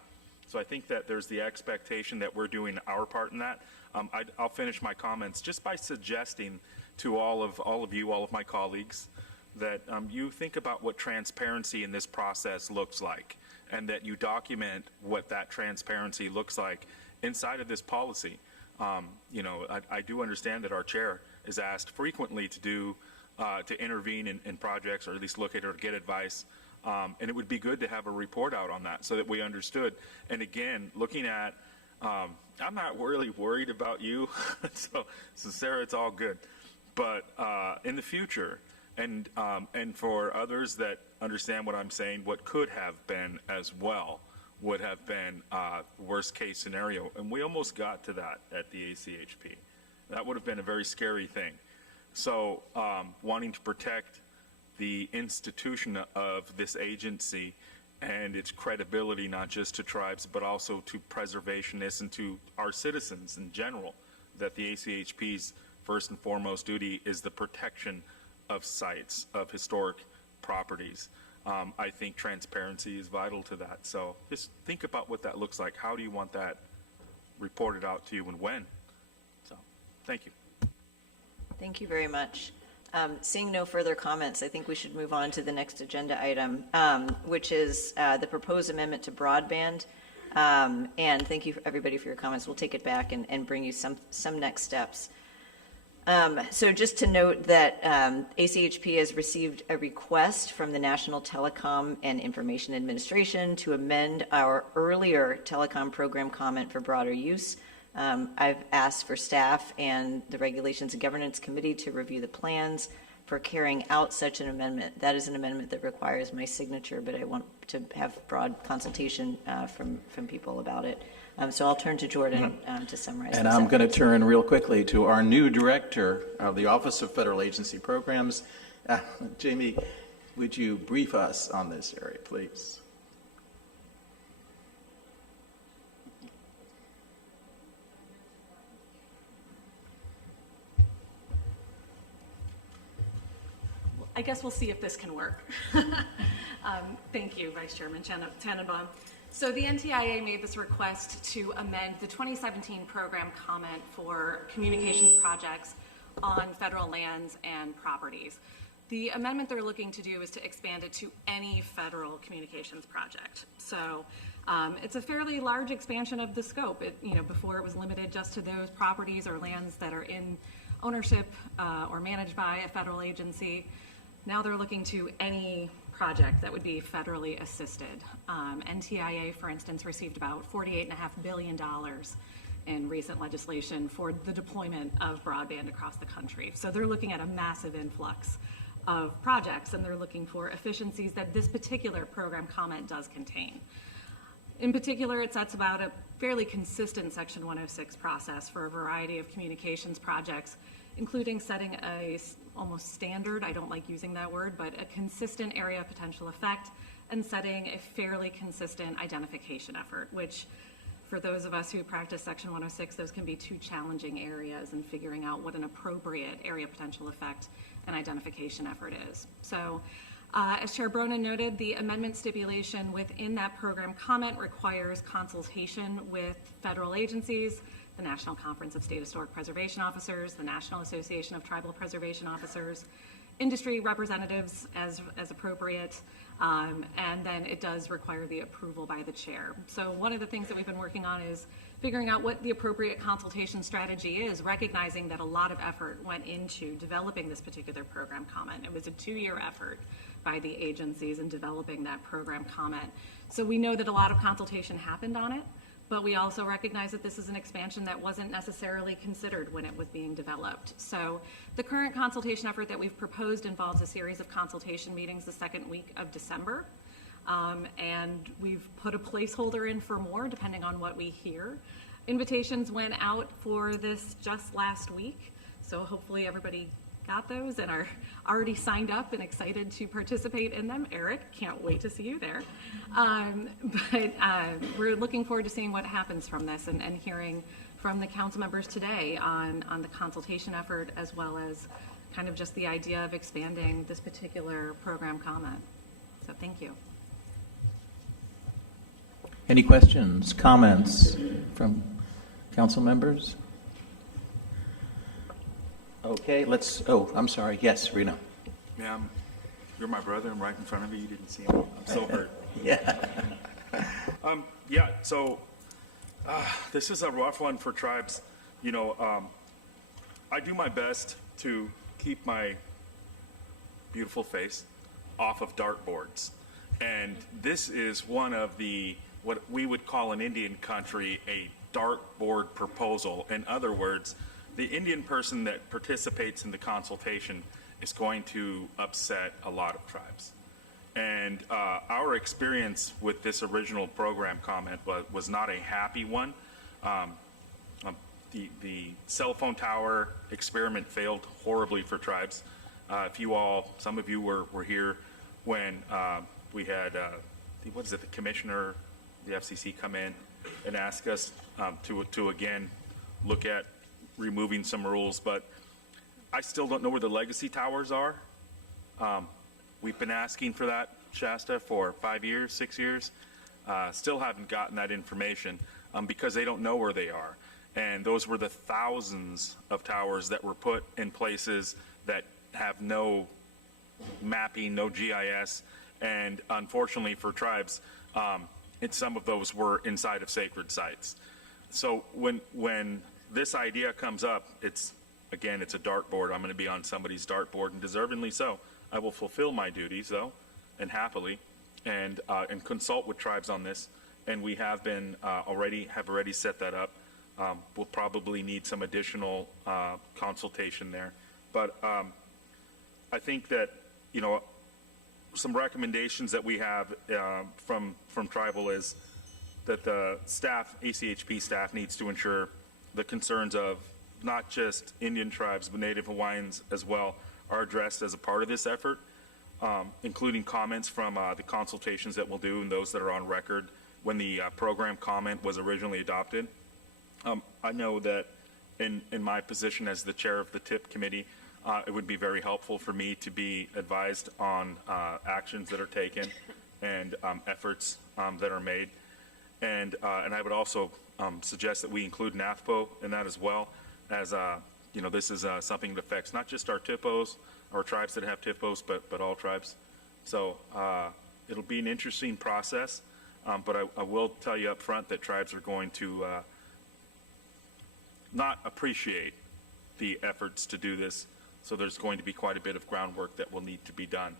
So I think that there's the expectation that we're doing our part in that. I'll finish my comments just by suggesting to all of you, all of my colleagues, that you think about what transparency in this process looks like, and that you document what that transparency looks like inside of this policy. You know, I do understand that our chair is asked frequently to intervene in projects, or at least look at or get advice. And it would be good to have a report out on that so that we understood. And again, looking at, I'm not really worried about you, so Sarah, it's all good. But in the future, and for others that understand what I'm saying, what could have been as well would have been worst case scenario. And we almost got to that at the ACHP. That would have been a very scary thing. So wanting to protect the institution of this agency and its credibility, not just to tribes, but also to preservationists and to our citizens in general, that the ACHP's first and foremost duty is the protection of sites, of historic properties. I think transparency is vital to that. So just think about what that looks like. How do you want that reported out to you, and when? So thank you. Thank you very much. Seeing no further comments, I think we should move on to the next agenda item, which is the proposed amendment to broadband. And thank you, everybody, for your comments. We'll take it back and bring you some next steps. So just to note that ACHP has received a request from the National Telecom and Information Administration to amend our earlier telecom program comment for broader use. I've asked for staff and the Regulations and Governance Committee to review the plans for carrying out such an amendment. That is an amendment that requires my signature, but I want to have broad consultation from people about it. So I'll turn to Jordan to summarize. And I'm going to turn real quickly to our new director of the Office of Federal Agency Programs. Jamie, would you brief us on this area, please? I guess we'll see if this can work. Thank you, Vice Chairman Tannenbaum. So the NTIA made this request to amend the 2017 program comment for communications projects on federal lands and properties. The amendment they're looking to do is to expand it to any federal communications project. So it's a fairly large expansion of the scope. Before it was limited just to those properties or lands that are in ownership or managed by a federal agency. Now they're looking to any project that would be federally assisted. NTIA, for instance, received about $48.5 billion in recent legislation for the deployment of broadband across the country. So they're looking at a massive influx of projects, and they're looking for efficiencies that this particular program comment does contain. In particular, it sets about a fairly consistent Section 106 process for a variety of communications projects, including setting a almost standard, I don't like using that word, but a consistent area of potential effect, and setting a fairly consistent identification effort, which for those of us who practice Section 106, those can be two challenging areas in figuring out what an appropriate area of potential effect and identification effort is. So as Chair Bronin noted, the amendment stipulation within that program comment requires consultation with federal agencies, the National Conference of State Historic Preservation Officers, the National Association of Tribal Preservation Officers, industry representatives as appropriate, and then it does require the approval by the chair. So one of the things that we've been working on is figuring out what the appropriate consultation strategy is, recognizing that a lot of effort went into developing this particular program comment. It was a 2-year effort by the agencies in developing that program comment. So we know that a lot of consultation happened on it, but we also recognize that this is an expansion that wasn't necessarily considered when it was being developed. So the current consultation effort that we've proposed involves a series of consultation meetings the second week of December. And we've put a placeholder in for more, depending on what we hear. Invitations went out for this just last week, so hopefully everybody got those and are already signed up and excited to participate in them. Eric, can't wait to see you there. But we're looking forward to seeing what happens from this and hearing from the council members today on the consultation effort, as well as kind of just the idea of expanding this particular program comment. So thank you. Any questions, comments from council members? Okay, I'm sorry. Yes, Reno. Ma'am, you're my brother. I'm right in front of you. You didn't see me. I'm so hurt. Yeah. Yeah, so this is a rough one for tribes. You know, I do my best to keep my beautiful face off of dartboards. And this is one of the, what we would call in Indian country, a dartboard proposal. In other words, the Indian person that participates in the consultation is going to upset a lot of tribes. And our experience with this original program comment was not a happy one. The cell phone tower experiment failed horribly for tribes. Some of you were here when we had, the commissioner, the FCC come in and ask us to again look at removing some rules, but I still don't know where the legacy towers are. We've been asking for that, Shasta, for 5 years, 6 years. Still haven't gotten that information because they don't know where they are. And those were the thousands of towers that were put in places that have no mapping, no GIS. And unfortunately for tribes, some of those were inside of sacred sites. So when this idea comes up, it's a dartboard. I'm going to be on somebody's dartboard, and deservingly so. I will fulfill my duties, though, and happily, and consult with tribes on this. And we have been already set that up. We'll probably need some additional consultation there. But I think that, some recommendations that we have from tribal is that the staff, ACHP staff, needs to ensure the concerns of not just Indian tribes, but Native Hawaiians as well, are addressed as a part of this effort, including comments from the consultations that we'll do and those that are on record when the program comment was originally adopted. I know that in my position as the chair of the TIP committee, it would be very helpful for me to be advised on actions that are taken and efforts that are made. And I would also suggest that we include NAFPO in that as well, as this is something that affects not just our TIPOs, or tribes that have TIPOs, but all tribes. So it'll be an interesting process, but I will tell you up front that tribes are going to not appreciate the efforts to do this. So there's going to be quite a bit of groundwork that will need to be done.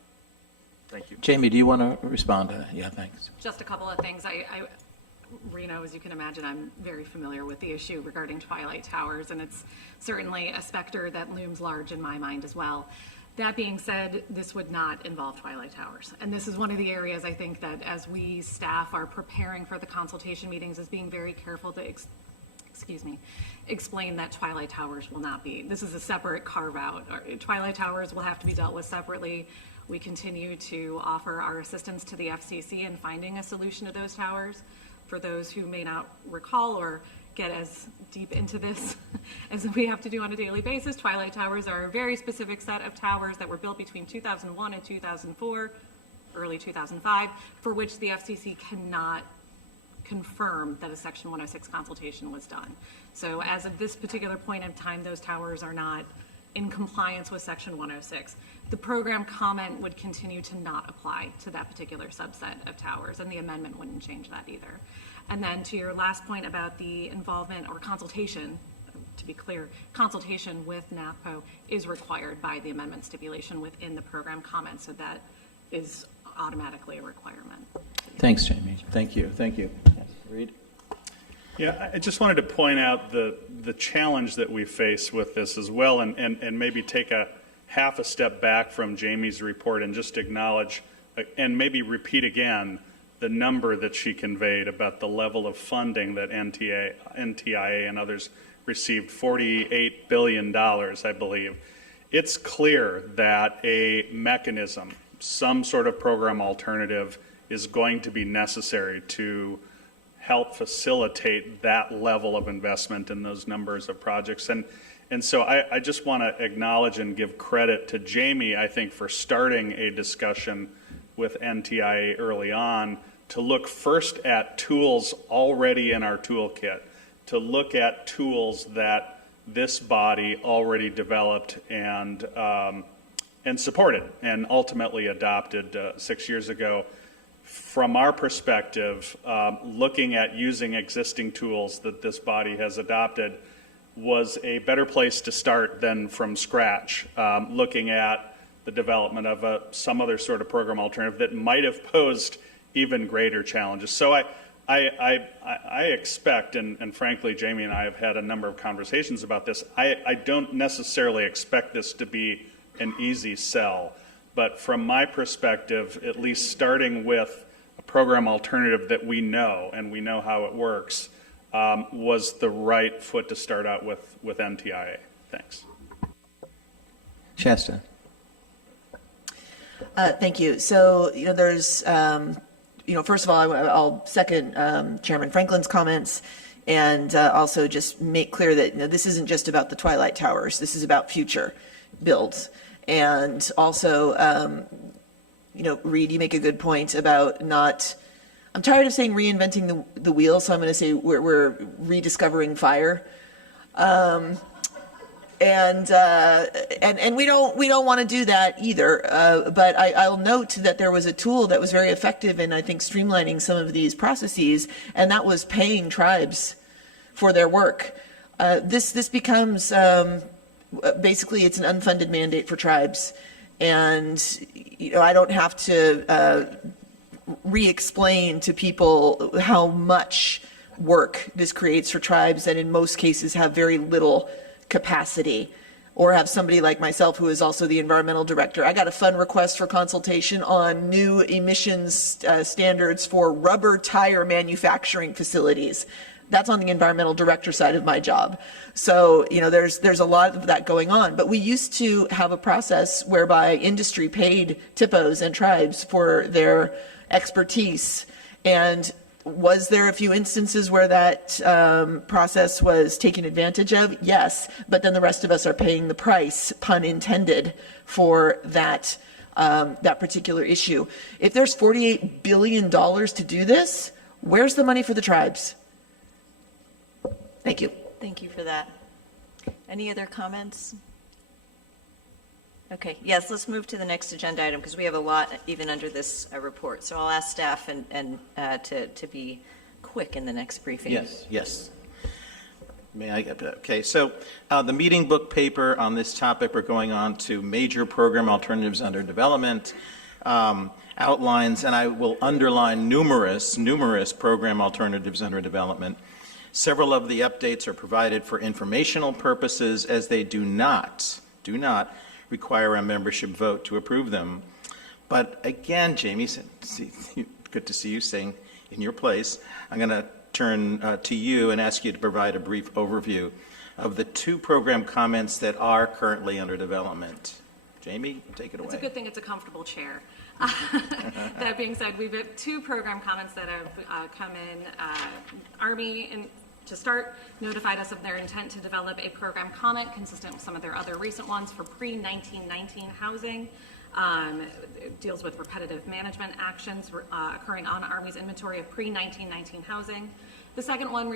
Thank you. Jamie, do you want to respond to that? Yeah, thanks. Just a couple of things. Reno, as you can imagine, I'm very familiar with the issue regarding twilight towers, and it's certainly a specter that looms large in my mind as well. That being said, this would not involve twilight towers. And this is one of the areas I think that as we staff are preparing for the consultation meetings is being very careful to explain that twilight towers will not be. This is a separate carve out. Twilight towers will have to be dealt with separately. We continue to offer our assistance to the FCC in finding a solution to those towers. For those who may not recall or get as deep into this as we have to do on a daily basis, twilight towers are a very specific set of towers that were built between 2001 and 2004, early 2005, for which the FCC cannot confirm that a Section 106 consultation was done. So as of this particular point in time, those towers are not in compliance with Section 106. The program comment would continue to not apply to that particular subset of towers, and the amendment wouldn't change that either. And then to your last point about the involvement or consultation, to be clear, consultation with NAFPO is required by the amendment stipulation within the program comment, so that is automatically a requirement. Thanks, Jamie. Thank you. Thank you. Yes, Reed? Yeah, I just wanted to point out the challenge that we face with this as well, and maybe take a half a step back from Jamie's report and just acknowledge and maybe repeat again the number that she conveyed about the level of funding that NTIA and others received, $48 billion, I believe. It's clear that a mechanism, some sort of program alternative, is going to be necessary to help facilitate that level of investment in those numbers of projects. And so I just want to acknowledge and give credit to Jamie, I think, for starting a discussion with NTIA early on, to look first at tools already in our toolkit, to look at tools that this body already developed and supported and ultimately adopted 6 years ago. From our perspective, looking at using existing tools that this body has adopted was a better place to start than from scratch, looking at the development of some other sort of program alternative that might have posed even greater challenges. So I expect, and frankly, Jamie and I have had a number of conversations about this, I don't necessarily expect this to be an easy sell, but from my perspective, at least starting with a program alternative that we know, and we know how it works, was the right foot to start out with NTIA. Thanks. Shasta. Thank you. So, there's, first of all, I'll second Chairman Franklin's comments and also just make clear that this isn't just about the Twilight Towers. This is about future builds. And also, Reed, you make a good point about not, I'm tired of saying reinventing the wheel, so I'm going to say we're rediscovering fire. And we don't want to do that either. But I'll note that there was a tool that was very effective in, I think, streamlining some of these processes, and that was paying tribes for their work. This becomes basically it's an unfunded mandate for tribes, and I don't have to re-explain to people how much work this creates for tribes that in most cases have very little capacity, or have somebody like myself who is also the environmental director. I got a fund request for consultation on new emissions standards for rubber tire manufacturing facilities. That's on the environmental director side of my job. So, there's a lot of that going on. But we used to have a process whereby industry paid TIPOs and tribes for their expertise. And was there a few instances where that process was taken advantage of? Yes, but then the rest of us are paying the price, pun intended, for that particular issue. If there's $48 billion to do this, where's the money for the tribes? Thank you. Thank you for that. Any other comments? Okay, yes, let's move to the next agenda item because we have a lot even under this report. So I'll ask staff and to be quick in the next briefing. Yes. May I get that? Okay, so the meeting book paper on this topic, we're going on to major program alternatives under development, outlines, and I will underline numerous program alternatives under development. Several of the updates are provided for informational purposes as they do not require a membership vote to approve them. But again, Jamie, good to see you saying in your place. I'm going to turn to you and ask you to provide a brief overview of the two program comments that are currently under development. Jamie, take it away. It's a good thing it's a comfortable chair. That being said, we've got two program comments that have come in. Army, to start, notified us of their intent to develop a program comment consistent with some of their other recent ones for pre-1919 housing. It deals with repetitive management actions occurring on Army's inventory of pre-1919 housing. The second one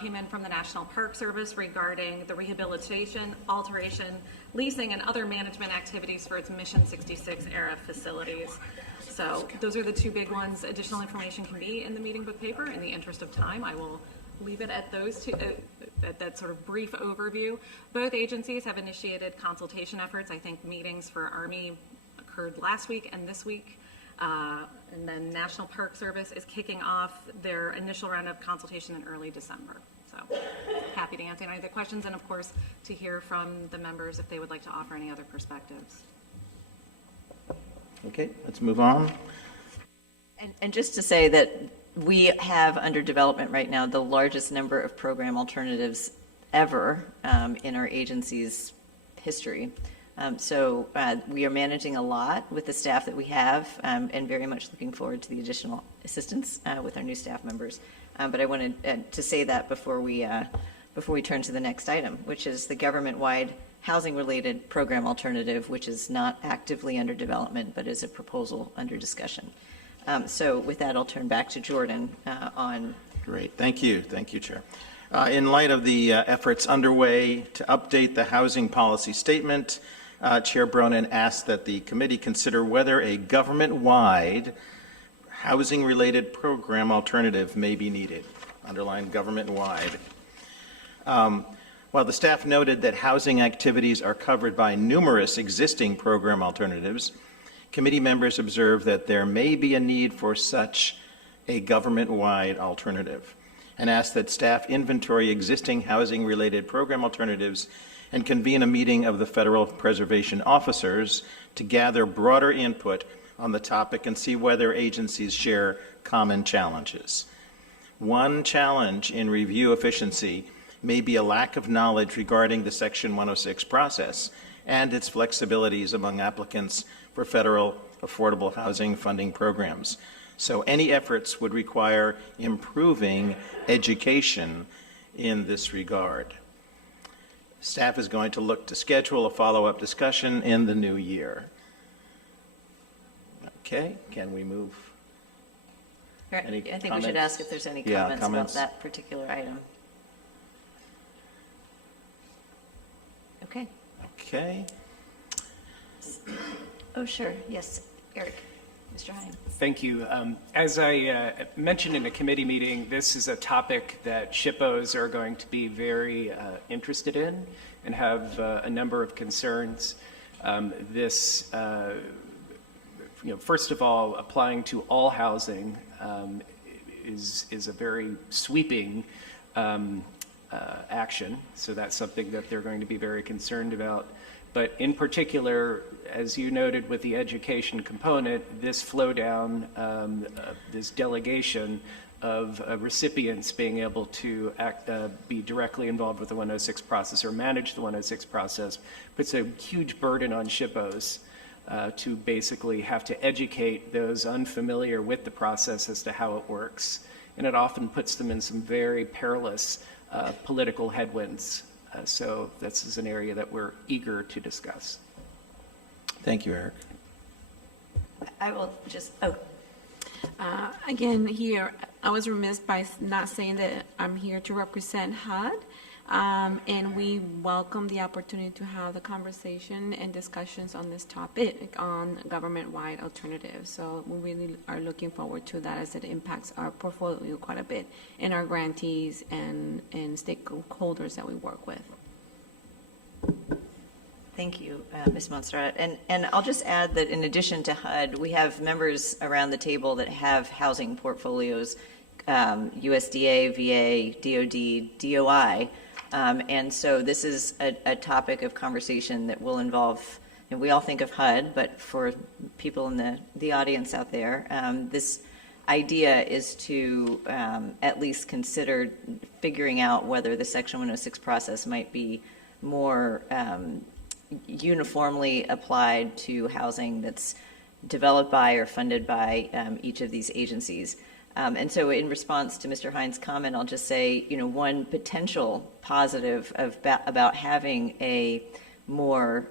came in from the National Park Service regarding the rehabilitation, alteration, leasing, and other management activities for its Mission 66 era facilities. So those are the two big ones. Additional information can be in the meeting book paper. In the interest of time, I will leave it at those two, at that sort of brief overview. Both agencies have initiated consultation efforts. I think meetings for Army occurred last week and this week. And then National Park Service is kicking off their initial round of consultation in early December. So happy to answer any other questions, and of course to hear from the members if they would like to offer any other perspectives. Okay, let's move on. And just to say that we have under development right now the largest number of program alternatives ever in our agency's history. So we are managing a lot with the staff that we have and very much looking forward to the additional assistance with our new staff members. But I wanted to say that before we turn to the next item, which is the government-wide housing-related program alternative, which is not actively under development, but is a proposal under discussion. So with that, I'll turn back to Jordan on. Great, thank you, Chair. In light of the efforts underway to update the housing policy statement, Chair Bronin asked that the committee consider whether a government-wide housing-related program alternative may be needed. Underline government-wide. While the staff noted that housing activities are covered by numerous existing program alternatives, committee members observed that there may be a need for such a government-wide alternative, and asked that staff inventory existing housing-related program alternatives and convene a meeting of the federal preservation officers to gather broader input on the topic and see whether agencies share common challenges. One challenge in review efficiency may be a lack of knowledge regarding the Section 106 process and its flexibilities among applicants for federal affordable housing funding programs. So any efforts would require improving education in this regard. Staff is going to look to schedule a follow-up discussion in the new year. Okay, can we move? Any I think we should ask if there's any comments about that particular item. Okay. Okay. Oh, sure. Yes, Eric. Mr. Hine. Thank you. As I mentioned in a committee meeting, this is a topic that SHPOs are going to be very interested in and have a number of concerns. First of all, applying to all housing is a very sweeping action. So that's something that they're going to be very concerned about. But in particular, as you noted with the education component, this flow down, this delegation of recipients being able to be directly involved with the 106 process or manage the 106 process puts a huge burden on SHPOs to basically have to educate those unfamiliar with the process as to how it works. And it often puts them in some very perilous political headwinds. So this is an area that we're eager to discuss. Thank you, Eric. I will just, Again, here, I was remiss by not saying that I'm here to represent HUD. And we welcome the opportunity to have the conversation and discussions on this topic on government-wide alternatives. So we really are looking forward to that as it impacts our portfolio quite a bit and our grantees and stakeholders that we work with. Thank you, Ms. Montserrat. And I'll just add that in addition to HUD, we have members around the table that have housing portfolios, USDA, VA, DOD, DOI. And so this is a topic of conversation that will involve, and we all think of HUD, but for people in the audience out there, this idea is to at least consider figuring out whether the Section 106 process might be more uniformly applied to housing that's developed by or funded by each of these agencies. And so in response to Mr. Hine's comment, I'll just say, one potential positive about having a more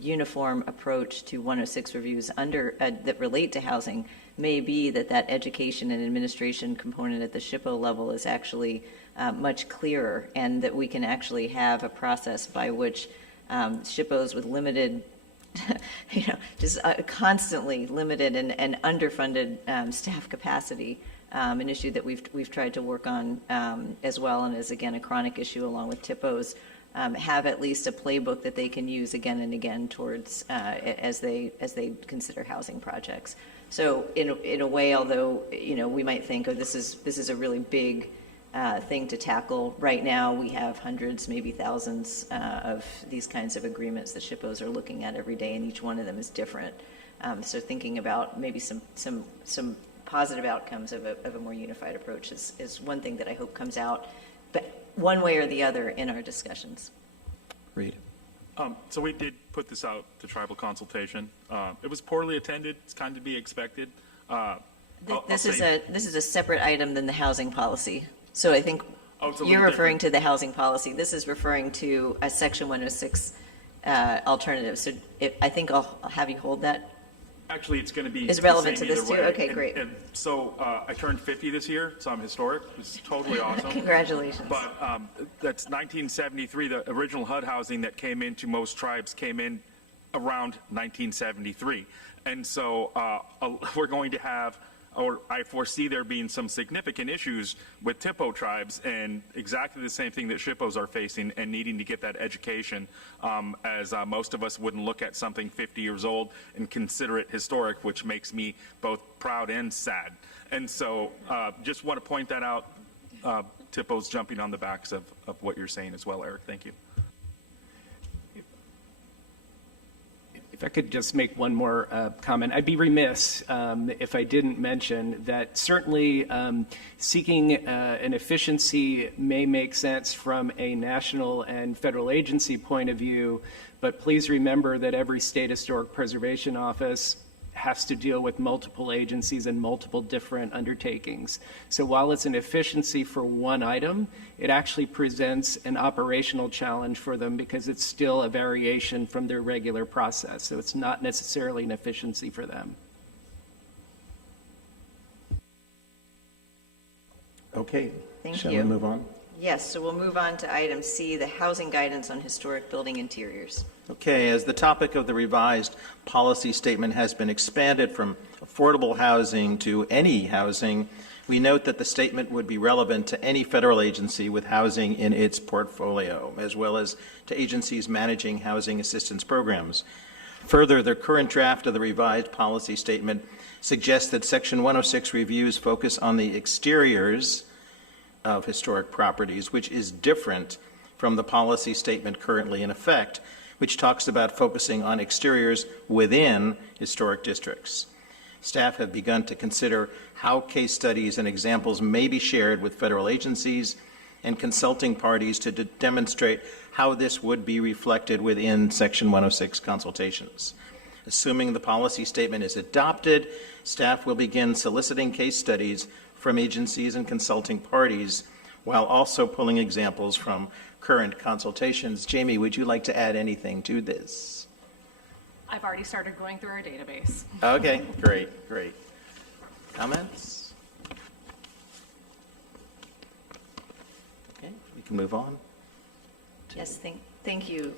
uniform approach to 106 reviews that relate to housing may be that education and administration component at the SHPO level is actually much clearer, and that we can actually have a process by which SHPOs with limited just constantly limited and underfunded staff capacity, an issue that we've tried to work on as well, and is again a chronic issue along with TIPOs, have at least a playbook that they can use again and again towards as they consider housing projects. So in a way, although we might think, oh, this is a really big thing to tackle. Right now, we have hundreds, maybe thousands of these kinds of agreements that SHPOs are looking at every day, and each one of them is different. So thinking about maybe some positive outcomes of a more unified approach is one thing that I hope comes out, but one way or the other in our discussions. Reed. So we did put this out to tribal consultation. It was poorly attended. It's kind of to be expected. This is a separate item than the housing policy. So I think you're referring to the housing policy. This is referring to a Section 106 alternative. So I think I'll have you hold that Actually, it's going to be Is the relevant same to this either too? way. Okay, great. And so I turned 50 this year, so I'm historic. It's totally awesome. Congratulations. But that's 1973. The original HUD housing that came into most tribes came in around 1973. And so we're going to have, or I foresee there being some significant issues with TIPO tribes, and exactly the same thing that SHPOs are facing and needing to get that education, as most of us wouldn't look at something 50 years old and consider it historic, which makes me both proud and sad. And so just want to point that out. TIPO's jumping on the backs of what you're saying as well, Eric. Thank you. If I could just make one more comment, I'd be remiss if I didn't mention that certainly seeking an efficiency may make sense from a national and federal agency point of view, but please remember that every state historic preservation office has to deal with multiple agencies and multiple different undertakings. So while it's an efficiency for one item, it actually presents an operational challenge for them because it's still a variation from their regular process. So it's not necessarily an efficiency for them. Okay. Thank Shall you. we move on? Yes, so we'll move on to item C, the housing guidance on historic building interiors. Okay, as the topic of the revised policy statement has been expanded from affordable housing to any housing, we note that the statement would be relevant to any federal agency with housing in its portfolio, as well as to agencies managing housing assistance programs. Further, the current draft of the revised policy statement suggests that Section 106 reviews focus on the exteriors of historic properties, which is different from the policy statement currently in effect, which talks about focusing on exteriors within historic districts. Staff have begun to consider how case studies and examples may be shared with federal agencies and consulting parties to demonstrate how this would be reflected within Section 106 consultations. Assuming the policy statement is adopted, staff will begin soliciting case studies from agencies and consulting parties while also pulling examples from current consultations. Jamie, would you like to add anything to this? I've already started going through our database. Okay, great. Comments? Okay, we can move on. Yes, thank you,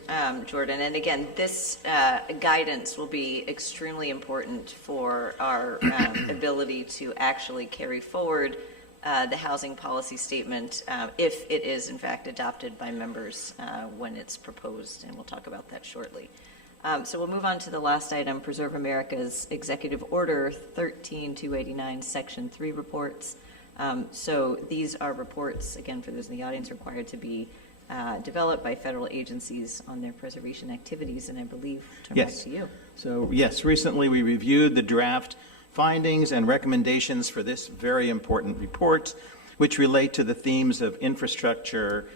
Jordan. And again, this guidance will be extremely important for our ability to actually carry forward the housing policy statement if it is in fact adopted by members when it's proposed, and we'll talk about that shortly. So we'll move on to the last item, Preserve America's Executive Order 13289, Section 3 reports. So these are reports, again, for those in the audience, required to be developed by federal agencies on their preservation activities, and I believe turn back to you. So yes, recently we reviewed the draft findings and recommendations for this very important report, which relate to the themes of infrastructure,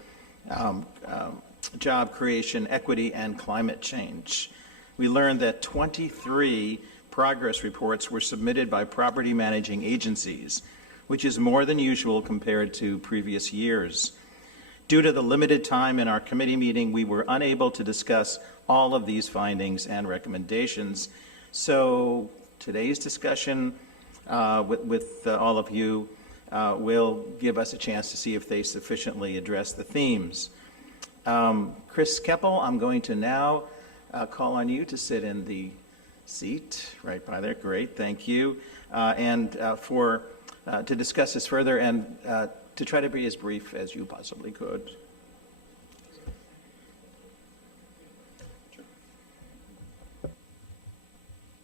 job creation, equity, and climate change. We learned that 23 progress reports were submitted by property managing agencies, which is more than usual compared to previous years. Due to the limited time in our committee meeting, we were unable to discuss all of these findings and recommendations. So today's discussion with all of you will give us a chance to see if they sufficiently address the themes. Chris Keppel, I'm going to now call on you to sit in the seat right by there. Great, thank you. To discuss this further and to try to be as brief as you possibly could.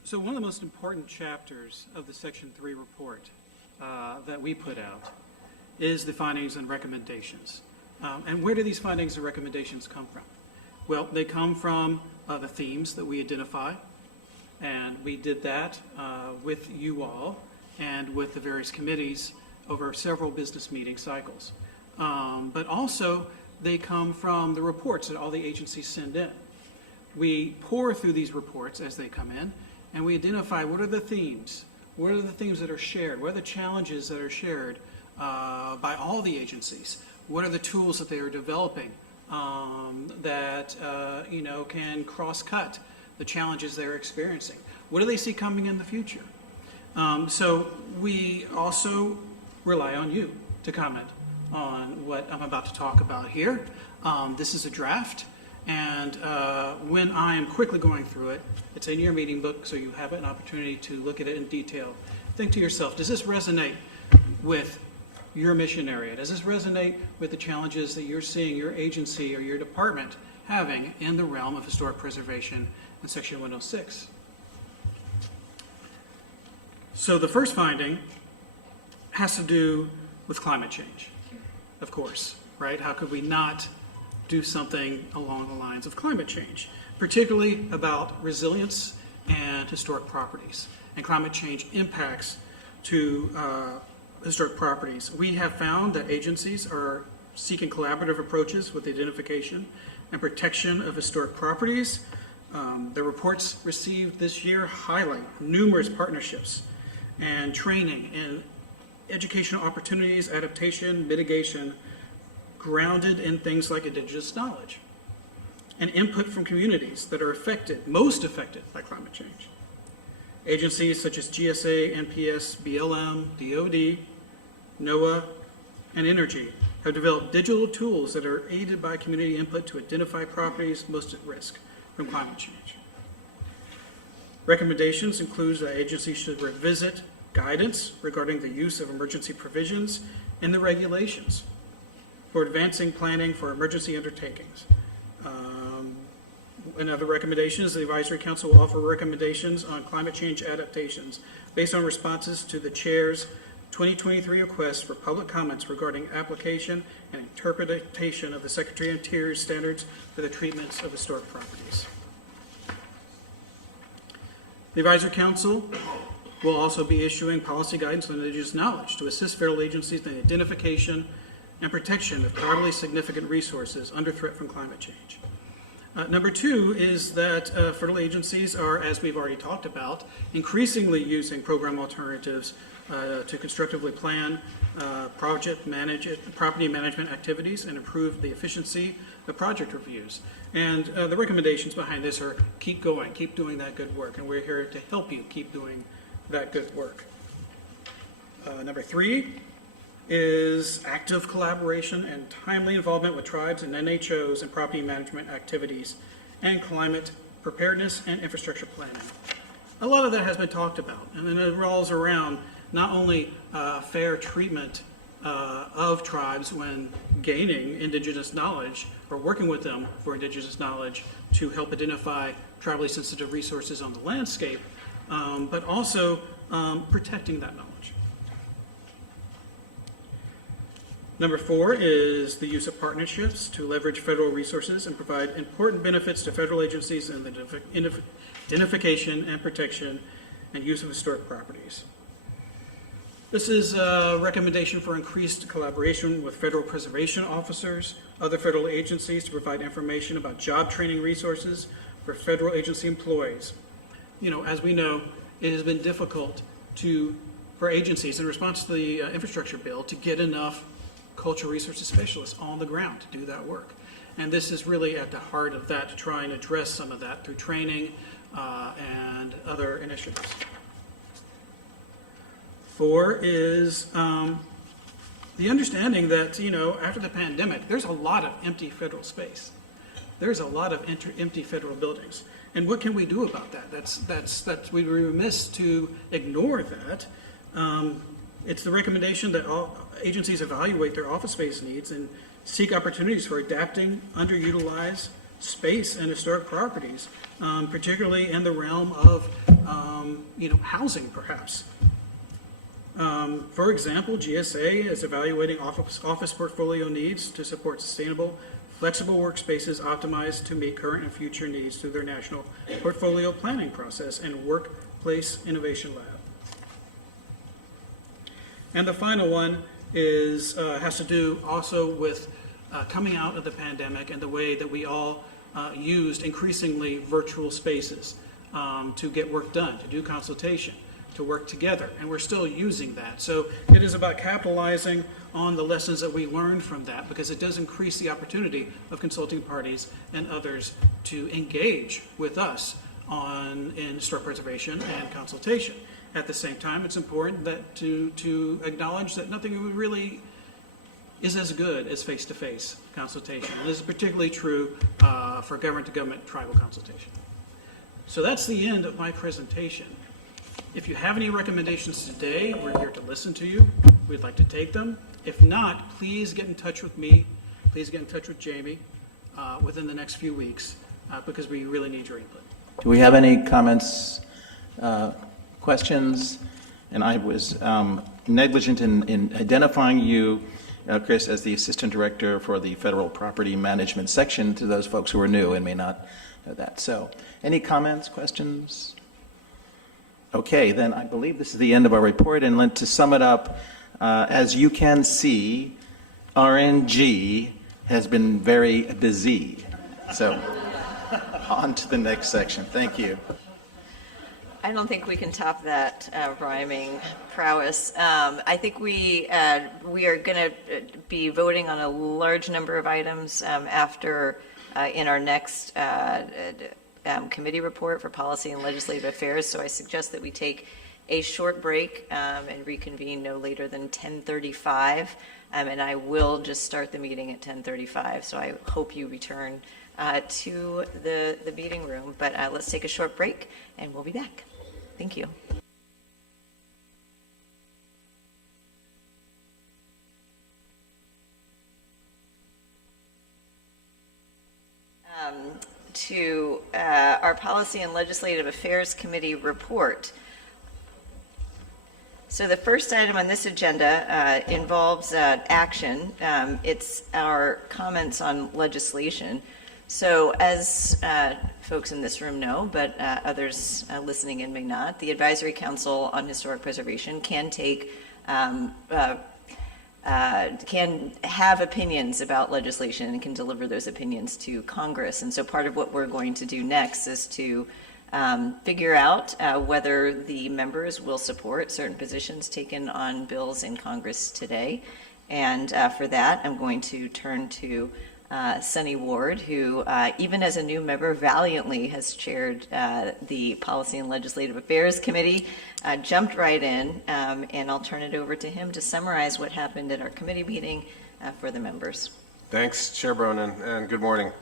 So one of the most important chapters of the Section 3 report that we put out is the findings and recommendations. And where do these findings and recommendations come from? Well, they come from the themes that we identify, and we did that with you all and with the various committees over several business meeting cycles. But also, they come from the reports that all the agencies send in. We pour through these reports as they come in, and we identify what are the themes that are shared, what are the challenges that are shared by all the agencies, what are the tools that they are developing that can cross-cut the challenges they're experiencing. What do they see coming in the future? So we also rely on you to comment on what I'm about to talk about here. This is a draft, and when I am quickly going through it, it's in your meeting book, so you have an opportunity to look at it in detail. Think to yourself, does this resonate with your mission area? Does this resonate with the challenges that you're seeing your agency or your department having in the realm of historic preservation in Section 106? So the first finding has to do with climate change, of course, right? How could we not do something along the lines of climate change, particularly about resilience and historic properties and climate change impacts to historic properties. We have found that agencies are seeking collaborative approaches with the identification and protection of historic properties. The reports received this year highlight numerous partnerships and training and educational opportunities, adaptation, mitigation, grounded in things like indigenous knowledge and input from communities that are most affected by climate change. Agencies such as GSA, NPS, BLM, DOD, NOAA, and Energy have developed digital tools that are aided by community input to identify properties most at risk from climate change. Recommendations include that agencies should revisit guidance regarding the use of emergency provisions in the regulations for advancing planning for emergency undertakings. Another recommendation is the Advisory Council will offer recommendations on climate change adaptations based on responses to the Chair's 2023 request for public comments regarding application and interpretation of the Secretary of Interior's standards for the treatments of historic properties. The Advisory Council will also be issuing policy guidance on indigenous knowledge to assist federal agencies in the identification and protection of tribally significant resources under threat from climate change. Number two is that federal agencies are, as we've already talked about, increasingly using program alternatives to constructively plan property management activities and improve the efficiency of project reviews. And the recommendations behind this are keep going, keep doing that good work, and we're here to help you keep doing that good work. Number three is active collaboration and timely involvement with tribes and NHOs in property management activities and climate preparedness and infrastructure planning. A lot of that has been talked about, and then it revolves around not only fair treatment of tribes when gaining indigenous knowledge or working with them for indigenous knowledge to help identify tribally sensitive resources on the landscape, but also protecting that knowledge. Number four is the use of partnerships to leverage federal resources and provide important benefits to federal agencies in the identification and protection and use of historic properties. This is a recommendation for increased collaboration with federal preservation officers, other federal agencies to provide information about job training resources for federal agency employees. You know, as we know, it has been difficult for agencies in response to the infrastructure bill to get enough cultural resources specialists on the ground to do that work. And this is really at the heart of that, to try and address some of that through training and other initiatives. Four is the understanding that, you know, after the pandemic, there's a lot of empty federal space. There's a lot of empty federal buildings. And what can we do about that? That's we'd be remiss to ignore that. It's the recommendation that all agencies evaluate their office space needs and seek opportunities for adapting underutilized space and historic properties, particularly in the realm of, housing, perhaps. For example, GSA is evaluating office portfolio needs to support sustainable, flexible workspaces optimized to meet current and future needs through their national portfolio planning process and workplace innovation lab. And the final one is has to do also with coming out of the pandemic and the way that we all used increasingly virtual spaces to get work done, to do consultation, to work together, and we're still using that. So it is about capitalizing on the lessons that we learned from that, because it does increase the opportunity of consulting parties and others to engage with us in historic preservation and consultation. At the same time, it's important that to acknowledge that nothing really is as good as face-to-face consultation. And this is particularly true for government-to-government tribal consultation. So that's the end of my presentation. If you have any recommendations today, we're here to listen to you. We'd like to take them. If not, please get in touch with me. Please get in touch with Jamie within the next few weeks because we really need your input. Do we have any comments, questions? And I was negligent in identifying you, Chris, as the Assistant Director for the Federal Property Management Section to those folks who are new and may not know that. So any comments, questions? Okay, then I believe this is the end of our report. And to sum it up, as you can see, RNG has been very busy. So on to the next section. Thank you. I don't think we can top that rhyming prowess. I think we are going to be voting on a large number of items after in our next committee report for policy and legislative affairs. So I suggest that we take a short break and reconvene no later than 10:35. And I will just start the meeting at 10:35. So I hope you return to the meeting room. But let's take a short break and we'll be back. Thank you. To our Policy and Legislative Affairs Committee report. So the first item on this agenda involves action. It's our comments on legislation. So as folks in this room know, but others listening in may not, the Advisory Council on Historic Preservation can have opinions about legislation and can deliver those opinions to Congress. And so part of what we're going to do next is to figure out whether the members will support certain positions taken on bills in Congress today. And for that, I'm going to turn to Sunny Ward, who even as a new member valiantly has chaired the Policy and Legislative Affairs Committee, jumped right in, and I'll turn it over to him to summarize what happened at our committee meeting for the members. Thanks, Chair Bronin, and good morning.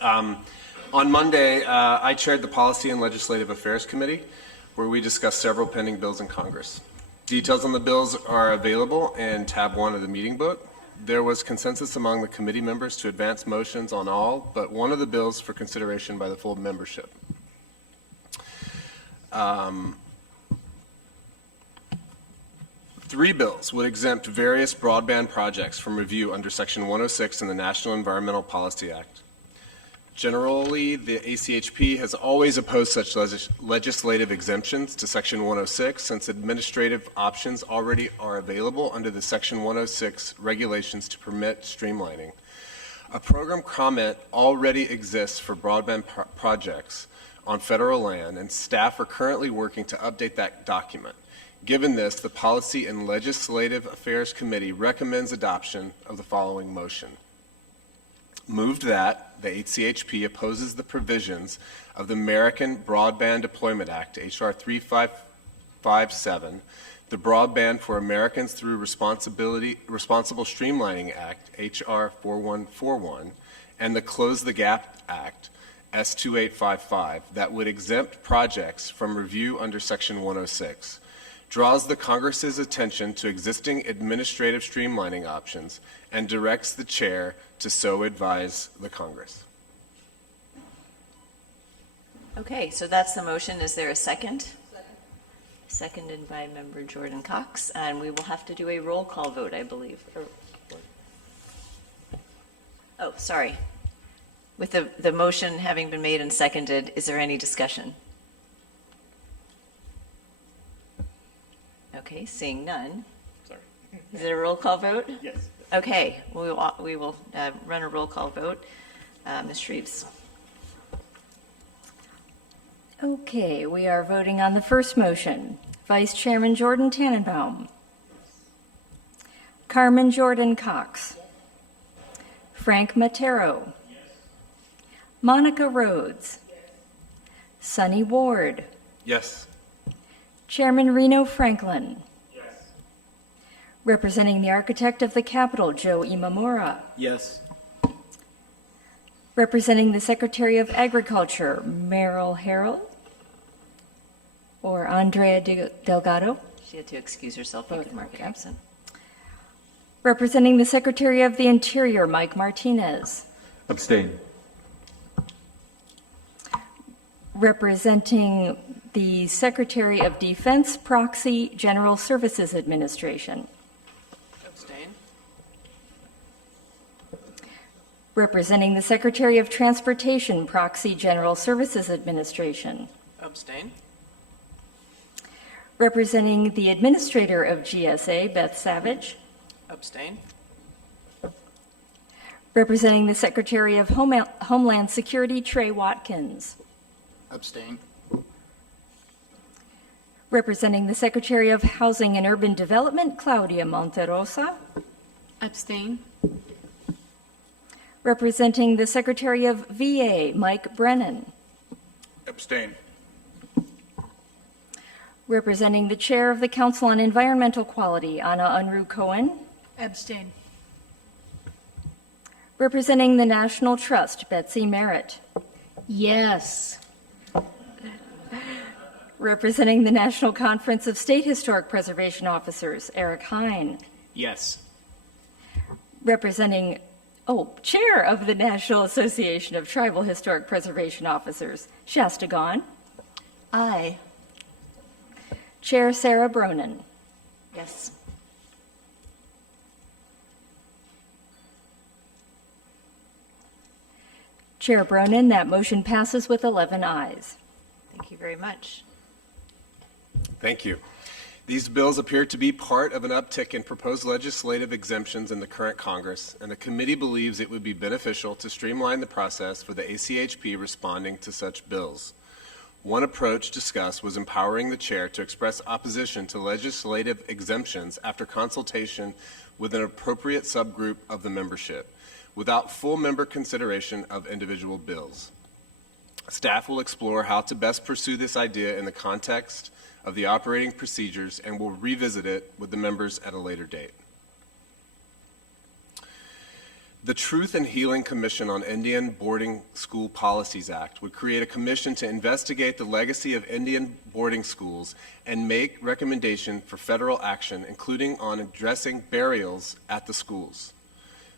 On Monday, I chaired the Policy and Legislative Affairs Committee, where we discussed several pending bills in Congress. Details on the bills are available in tab 1 of the meeting book. There was consensus among the committee members to advance motions on all but one of the bills for consideration by the full membership. Three bills would exempt various broadband projects from review under Section 106 in the National Environmental Policy Act. Generally, the ACHP has always opposed such legislative exemptions to Section 106 since administrative options already are available under the Section 106 regulations to permit streamlining. A program comment already exists for broadband projects on federal land, and staff are currently working to update that document. Given this, the Policy and Legislative Affairs Committee recommends adoption of the following motion. Moved that the ACHP opposes the provisions of the American Broadband Deployment Act, H.R. 3557, the Broadband for Americans Through Responsible Streamlining Act, H.R. 4141, and the Close the Gap Act, S. 2855, that would exempt projects from review under Section 106. Draws the Congress's attention to existing administrative streamlining options and directs the chair to so advise the Congress. Okay, so that's the motion. Is there a second? Seconded by Member Jordan Cox, and we will have to do a roll call vote, I believe. Oh, sorry. With the motion having been made and seconded, is there any discussion? Okay, seeing none. Sorry. Is it a roll call vote? Yes. Okay, we will run a roll call vote. Ms. Shreves. Okay, we are voting on the first motion. Vice Chairman Jordan Tannenbaum. Carmen Jordan Cox. Frank Matero. Monica Rhodes. Sunny Ward, Yes. Chairman Reno Franklin, Yes. representing the architect of the Capitol, Joe Imamura, Yes. representing the Secretary of Agriculture, Merrill Harrell, or Andrea Delgado, She had to excuse herself. You could mark it absent. representing the Secretary of the Interior, Mike Martinez, Abstain. representing the Secretary of Defense Proxy General Services Administration, Abstain. representing the Secretary of Transportation Proxy General Services Administration, Abstain. representing the Administrator of GSA, Beth Savage, Abstain. representing the Secretary of Homeland Security, Trey Watkins, Abstain. representing the Secretary of Housing and Urban Development, Claudia Monterosa, Abstain. representing the Secretary of VA, Mike Brennan, Abstain. representing the Chair of the Council on Environmental Quality, Anna Unruh Cohen, Abstain. representing the National Trust, Betsy Merritt, Yes. representing the National Conference of State Historic Preservation Officers, Eric Hine, Yes. representing, Chair of the National Association of Tribal Historic Preservation Officers, Shasta Gahn, Aye. Chair Sarah Bronin. Yes. Chair Bronin, that motion passes with 11 ayes. Thank you very much. Thank you. These bills appear to be part of an uptick in proposed legislative exemptions in the current Congress, and the committee believes it would be beneficial to streamline the process for the ACHP responding to such bills. One approach discussed was empowering the chair to express opposition to legislative exemptions after consultation with an appropriate subgroup of the membership, without full member consideration of individual bills. Staff will explore how to best pursue this idea in the context of the operating procedures and will revisit it with the members at a later date. The Truth and Healing Commission on Indian Boarding School Policies Act would create a commission to investigate the legacy of Indian boarding schools and make recommendation for federal action, including on addressing burials at the schools.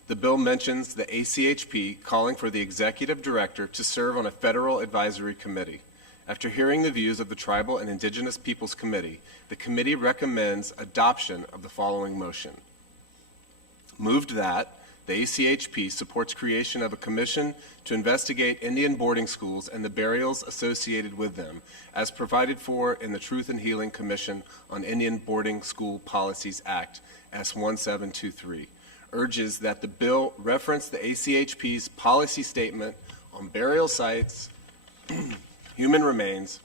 The bill mentions the ACHP calling for the executive director to serve on a federal advisory committee. After hearing the views of the Tribal and Indigenous Peoples Committee, the committee recommends adoption of the following motion. Moved that the ACHP supports creation of a commission to investigate Indian boarding schools and the burials associated with them, as provided for in the Truth and Healing Commission on Indian Boarding School Policies Act, S1723. Urges that the bill reference the ACHP's policy statement on burial sites, human remains,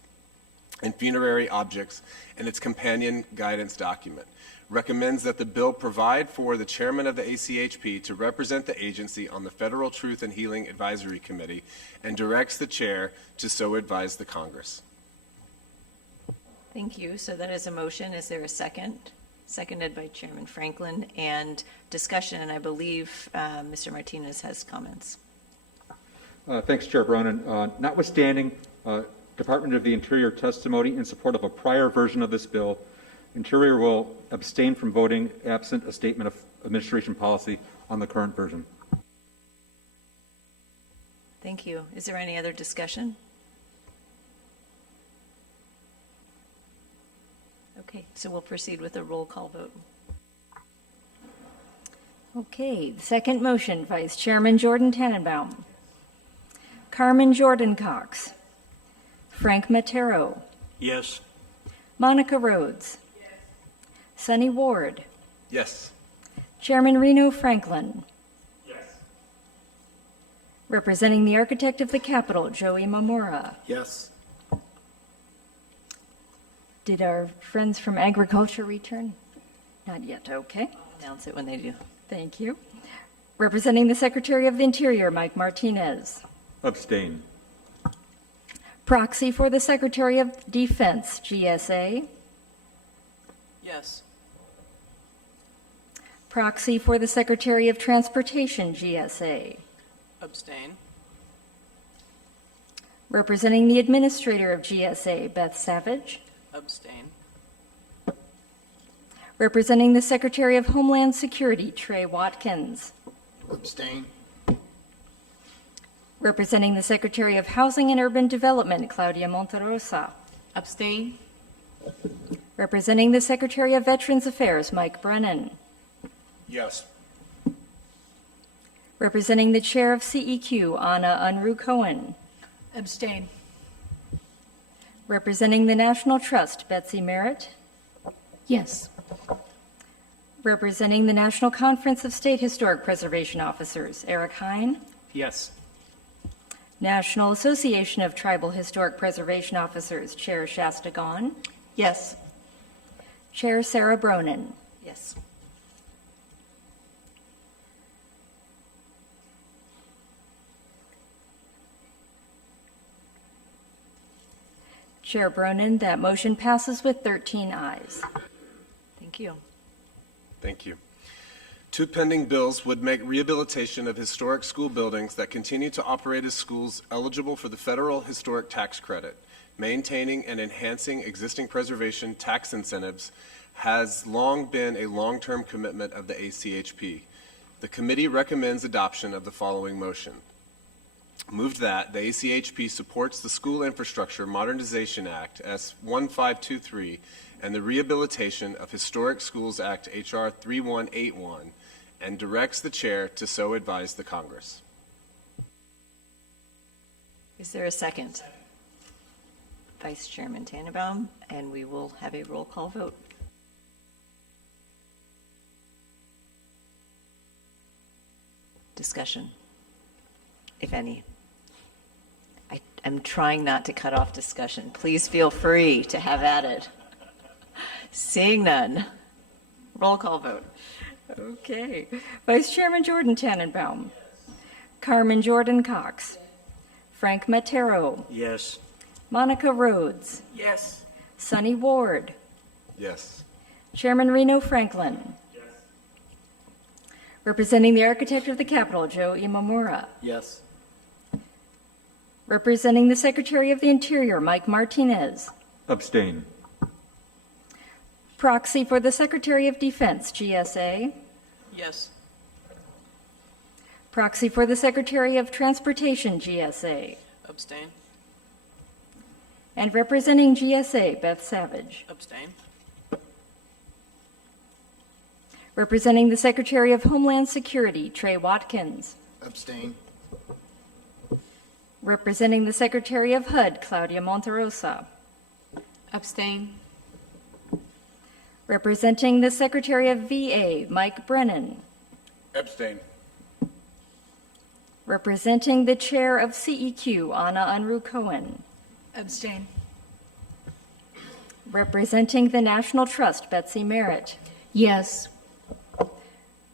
and funerary objects and its companion guidance document. Recommends that the bill provide for the chairman of the ACHP to represent the agency on the Federal Truth and Healing Advisory Committee and directs the chair to so advise the Congress. Thank you. So that is a motion. Is there a second? Seconded by Chairman Franklin, and discussion, and I believe Mr. Martinez has comments. Thanks, Chair Bronin. Notwithstanding Department of the Interior testimony in support of a prior version of this bill, Interior will abstain from voting absent a statement of administration policy on the current version. Thank you. Is there any other discussion? Okay, so we'll proceed with a roll call vote. Okay, the second motion, Vice Chairman Jordan Tannenbaum, Carmen Jordan Cox, Frank Matero, Yes. Monica Rhodes, Sunny Ward, Yes. Chairman Reno Franklin, Yes. representing the architect of the Capitol, Joe Imamura. Yes. Did our friends from agriculture return? Not yet, okay. Announce it when they do. Thank you. Representing the Secretary of the Interior, Mike Martinez. Abstain. Proxy for the Secretary of Defense, GSA. Yes. Proxy for the Secretary of Transportation, GSA. Abstain. Representing the Administrator of GSA, Beth Savage. Abstain. Representing the Secretary of Homeland Security, Trey Watkins. Abstain. Representing the Secretary of Housing and Urban Development, Claudia Monterosa. Abstain. Representing the Secretary of Veterans Affairs, Mike Brennan. Yes. Representing the Chair of CEQ, Anna Unruh Cohen. Abstain. Representing the National Trust, Betsy Merritt. Yes. Representing the National Conference of State Historic Preservation Officers, Eric Hine. Yes. National Association of Tribal Historic Preservation Officers, Chair Shasta Gahn. Yes. Chair Sarah Bronin. Yes. Chair Bronin, that motion passes with 13 ayes. Thank you. Thank you. Two pending bills would make rehabilitation of historic school buildings that continue to operate as schools eligible for the federal historic tax credit. Maintaining and enhancing existing preservation tax incentives has long been a long-term commitment of the ACHP. The committee recommends adoption of the following motion. Moved that the ACHP supports the School Infrastructure Modernization Act, S1523, and the Rehabilitation of Historic Schools Act, HR 3181, and directs the chair to so advise the Congress. Is there a second? Vice Chairman Tannenbaum, and we will have a roll call vote. Discussion, if any. I'm trying not to cut off discussion. Please feel free to have at it. Seeing none. Roll call vote. Okay. Vice Chairman Jordan Tannenbaum. Carmen Jordan Cox. Frank Matero. Yes. Monica Rhodes. Yes. Sonny Ward. Yes. Chairman Reno Franklin. Yes. Representing the Architect of the Capitol, Joe Imamura. Yes. Representing the Secretary of the Interior, Mike Martinez. Abstain. Proxy for the Secretary of Defense, GSA. Yes. Proxy for the Secretary of Transportation, GSA. Abstain. And representing GSA, Beth Savage. Abstain. Representing the Secretary of Homeland Security, Trey Watkins. Abstain. Representing the Secretary of HUD, Claudia Monterosa. Abstain. Representing the Secretary of VA, Mike Brennan. Abstain. Representing the Chair of CEQ, Anna Unruh Cohen. Abstain. Representing the National Trust, Betsy Merritt. Yes.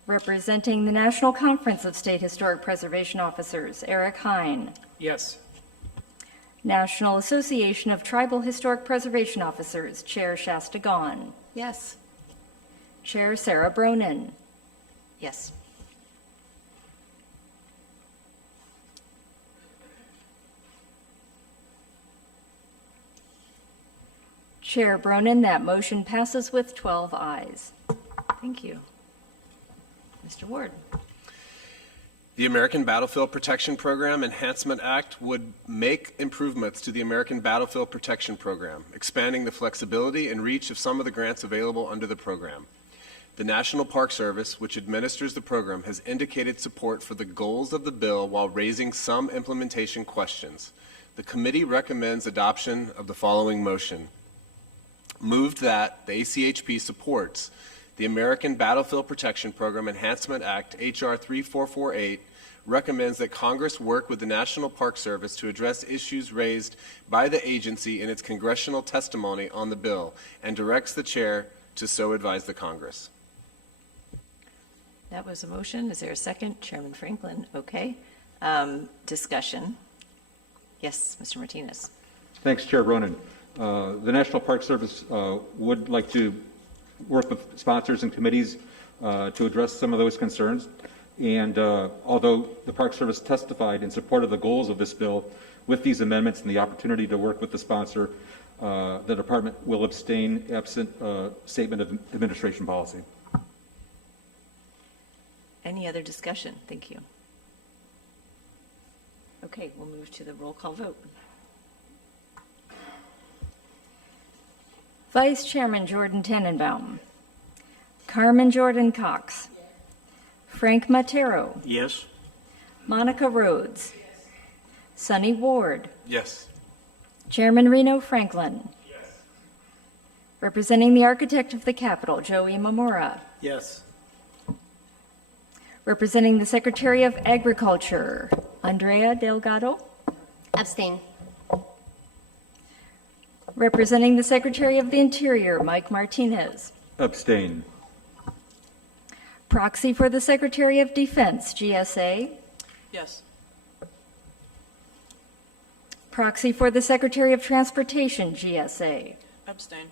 Representing the National Conference of State Historic Preservation Officers, Eric Hine. Yes. National Association of Tribal Historic Preservation Officers, Chair Shasta Gahn. Yes. Chair Sarah Bronin. Yes. Chair Bronin, that motion passes with 12 ayes. Thank you. Mr. Ward. The American Battlefield Protection Program Enhancement Act would make improvements to the American Battlefield Protection Program, expanding the flexibility and reach of some of the grants available under the program. The National Park Service, which administers the program, has indicated support for the goals of the bill while raising some implementation questions. The committee recommends adoption of the following motion. Moved that the ACHP supports the American Battlefield Protection Program Enhancement Act, HR 3448, recommends that Congress work with the National Park Service to address issues raised by the agency in its congressional testimony on the bill, and directs the chair to so advise the Congress. That was a motion. Is there a second? Chairman Franklin. Okay. Discussion. Yes, Mr. Martinez. Thanks, Chair Ronan. The National Park Service would like to work with sponsors and committees to address some of those concerns. And although the Park Service testified in support of the goals of this bill, with these amendments and the opportunity to work with the sponsor, the department will abstain absent statement of administration policy. Any other discussion? Thank you. Okay, we'll move to the roll call vote. Vice Chairman Jordan Tannenbaum. Carmen Jordan Cox. Frank Matero. Yes. Monica Rhodes. Sunny Ward. Yes. Chairman Reno Franklin. Representing the Architect of the Capitol, Joey Mamora. Yes. Representing the Secretary of Agriculture, Andrea Delgado. Abstain. Representing the Secretary of the Interior, Mike Martinez. Abstain. Proxy for the Secretary of Defense, GSA. Yes. Proxy for the Secretary of Transportation, GSA. Abstain.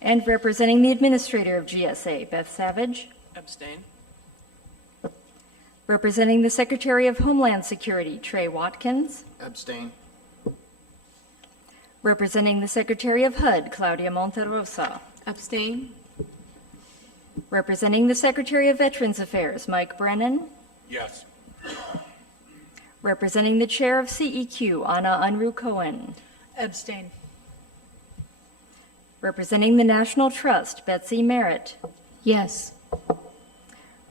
And representing the Administrator of GSA, Beth Savage. Abstain. Representing the Secretary of Homeland Security, Trey Watkins. Abstain. Representing the Secretary of HUD, Claudia Monterosa. Abstain. Representing the Secretary of Veterans Affairs, Mike Brennan. Yes. Representing the Chair of CEQ, Anna Unruh Cohen. Abstain. Representing the National Trust, Betsy Merritt. Yes.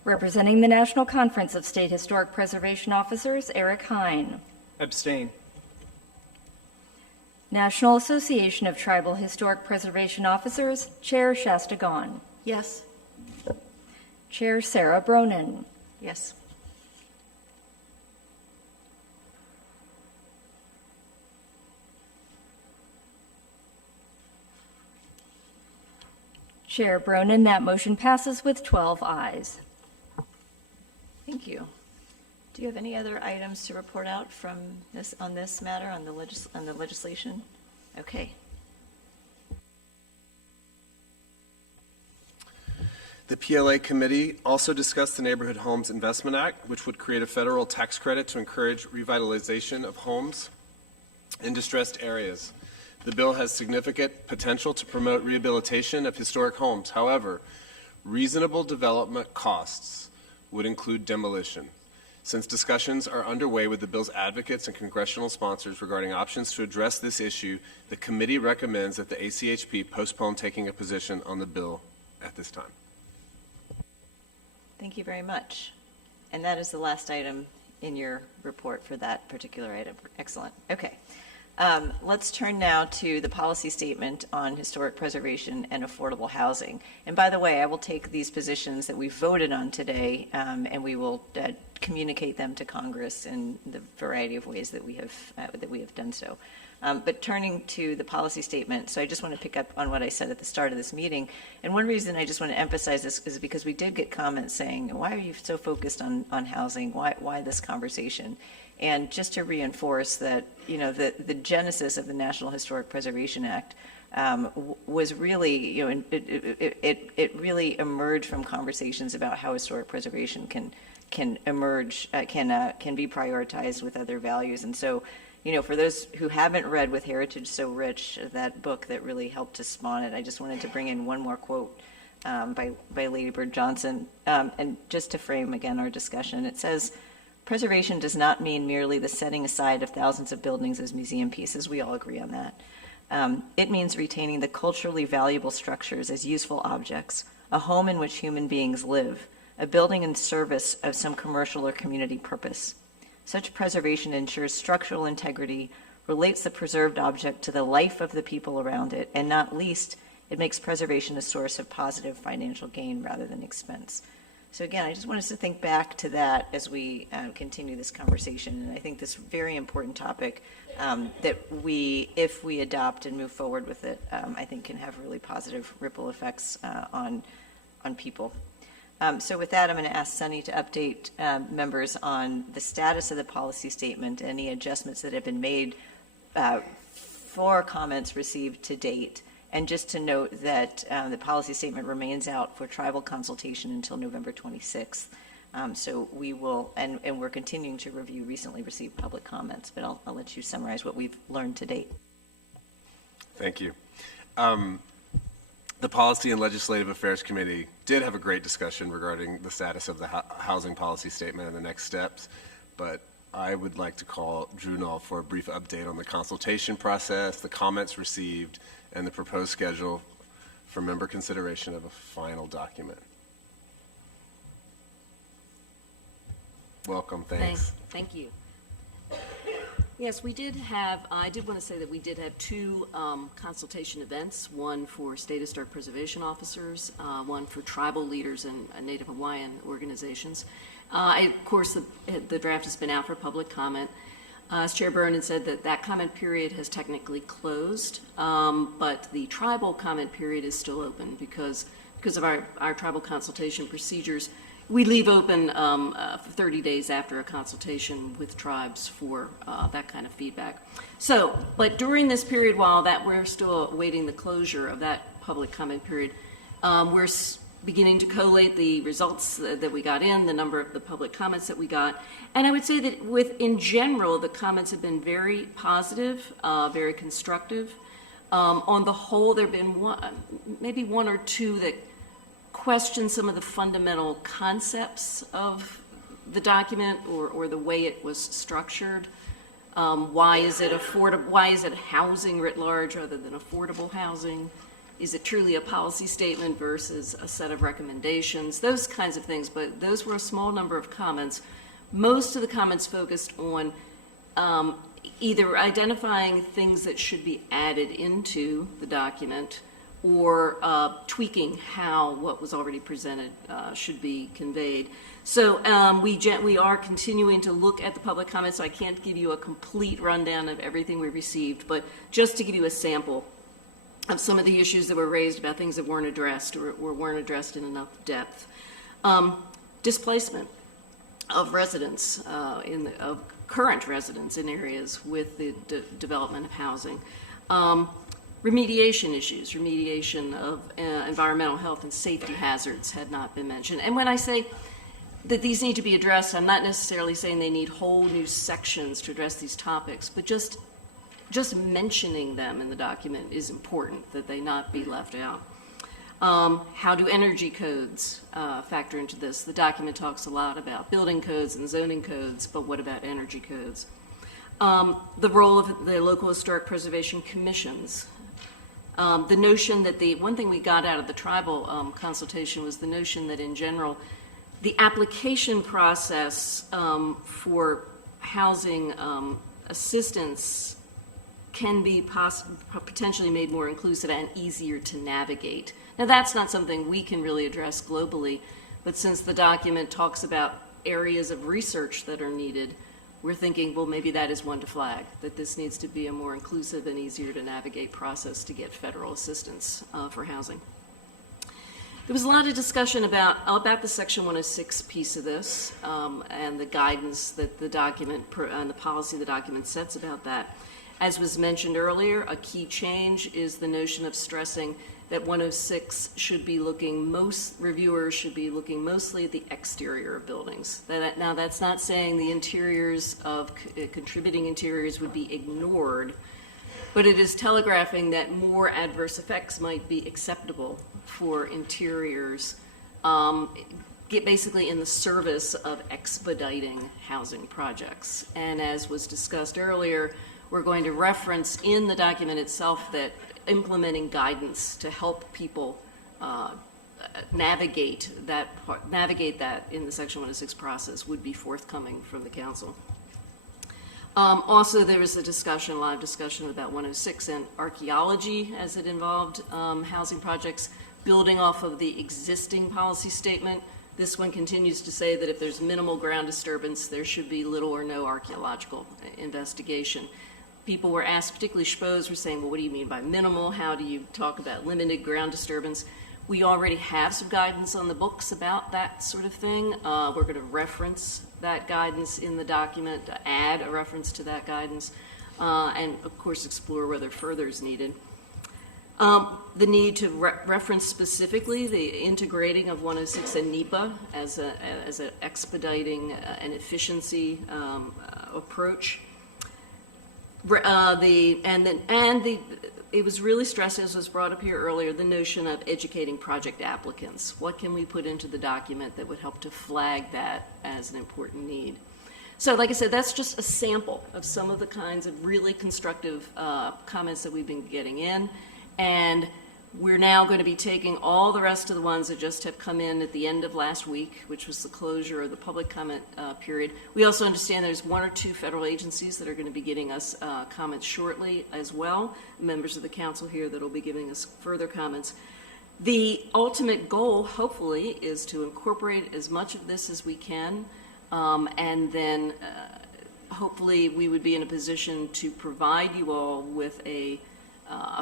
Representing the National Conference of State Historic Preservation Officers, Eric Hine. Abstain. National Association of Tribal Historic Preservation Officers, Chair Shasta Gahn. Yes. Chair Sarah Bronin. Yes. Chair Bronin, that motion passes with 12 ayes. Thank you. Do you have any other items to report out from this, on this matter, on the legislation? Okay. The PLA committee also discussed the Neighborhood Homes Investment Act, which would create a federal tax credit to encourage revitalization of homes in distressed areas. The bill has significant potential to promote rehabilitation of historic homes. However, reasonable development costs would include demolition. Since discussions are underway with the bill's advocates and congressional sponsors regarding options to address this issue, the committee recommends that the ACHP postpone taking a position on the bill at this time. Thank you very much. And that is the last item in your report for that particular item. Excellent. Okay. Let's turn now to the policy statement on historic preservation and affordable housing. And by the way, I will take these positions that we voted on today, and we will communicate them to Congress in the variety of ways that we have done so. But turning to the policy statement, so I just want to pick up on what I said at the start of this meeting. And one reason I just want to emphasize this is because we did get comments saying, why are you so focused on housing? Why this conversation? And just to reinforce that, you know, the genesis of the National Historic Preservation Act was really, you know, it really emerged from conversations about how historic preservation can emerge, can be prioritized with other values. And so, you know, for those who haven't read With Heritage So Rich, that book that really helped to spawn it, I just wanted to bring in one more quote by Lady Bird Johnson, and just to frame again our discussion. It says, "Preservation does not mean merely the setting aside of thousands of buildings as museum pieces." We all agree on that. It means retaining the culturally valuable structures as useful objects, a home in which human beings live, a building in service of some commercial or community purpose. Such preservation ensures structural integrity, relates the preserved object to the life of the people around it, and not least, it makes preservation a source of positive financial gain rather than expense. So again, I just want us to think back to that as we continue this conversation. And I think this very important topic that we, if we adopt and move forward with it, I think can have really positive ripple effects on people. So with that, I'm going to ask Sunny to update members on the status of the policy statement, any adjustments that have been made 4 comments received to date. And just to note that the policy statement remains out for tribal consultation until November 26th. So we will, and we're continuing to review recently received public comments, but I'll let you summarize what we've learned to date. Thank you. The Policy and Legislative Affairs Committee did have a great discussion regarding the status of the housing policy statement and the next steps, but I would like to call Drew Null for a brief update on the consultation process, the comments received, and the proposed schedule for member consideration of a final document. Welcome, thanks. Thank you. Yes, we did have, I did want to say that we did have 2 consultation events, one for state historic preservation officers, one for tribal leaders and Native Hawaiian organizations. Of course, the draft has been out for public comment. As Chair Byrne said, that comment period has technically closed, but the tribal comment period is still open because of our tribal consultation procedures. We leave open 30 days after a consultation with tribes for that kind of feedback. So, but during this period, while we're still awaiting the closure of that public comment period, we're beginning to collate the results that we got in, the number of the public comments that we got. And I would say that in general, the comments have been very positive, very constructive. On the whole, there have been maybe one or two that question some of the fundamental concepts of the document or the way it was structured. Why is it affordable? Why is it housing writ large rather than affordable housing? Is it truly a policy statement versus a set of recommendations? Those kinds of things, but those were a small number of comments. Most of the comments focused on either identifying things that should be added into the document or tweaking how what was already presented should be conveyed. So we are continuing to look at the public comments. So I can't give you a complete rundown of everything we received, but just to give you a sample of some of the issues that were raised about things that weren't addressed or weren't addressed in enough depth. Displacement of residents, of current residents in areas with the development of housing. Remediation issues, remediation of environmental health and safety hazards had not been mentioned. And when I say that these need to be addressed, I'm not necessarily saying they need whole new sections to address these topics, but just mentioning them in the document is important, that they not be left out. How do energy codes factor into this? The document talks a lot about building codes and zoning codes, but what about energy codes? The role of the local historic preservation commissions. The notion that one thing we got out of the tribal consultation was the notion that in general, the application process for housing assistance can be potentially made more inclusive and easier to navigate. Now, that's not something we can really address globally, but since the document talks about areas of research that are needed, we're thinking, well, maybe that is one to flag, that this needs to be a more inclusive and easier to navigate process to get federal assistance for housing. There was a lot of discussion about the Section 106 piece of this and the guidance that the document and the policy the document sets about that. As was mentioned earlier, a key change is the notion of stressing that 106 should be reviewers should be looking mostly at the exterior of buildings. Now, that's not saying the interiors of contributing interiors would be ignored, but it is telegraphing that more adverse effects might be acceptable for interiors, basically in the service of expediting housing projects. And as was discussed earlier, we're going to reference in the document itself that implementing guidance to help people navigate that in the Section 106 process would be forthcoming from the council. Also, there was a lot of discussion about 106 and archaeology as it involved housing projects, building off of the existing policy statement. This one continues to say that if there's minimal ground disturbance, there should be little or no archaeological investigation. People were asked, particularly SHPOs, were saying, well, what do you mean by minimal? How do you talk about limited ground disturbance? We already have some guidance on the books about that sort of thing. We're going to reference that guidance in the document, add a reference to that guidance. and of course explore whether further is needed. The need to reference specifically the integrating of 106 and NEPA as an expediting and efficiency approach. It was really stressed, as was brought up here earlier, the notion of educating project applicants. What can we put into the document that would help to flag that as an important need? So like I said, that's just a sample of some of the kinds of really constructive comments that we've been getting in. And we're now going to be taking all the rest of the ones that just have come in at the end of last week, which was the closure of the public comment period. We also understand there's 1 or 2 federal agencies that are going to be getting us comments shortly as well, members of the council here that will be giving us further comments. The ultimate goal, hopefully, is to incorporate as much of this as we can, and then hopefully we would be in a position to provide you all with a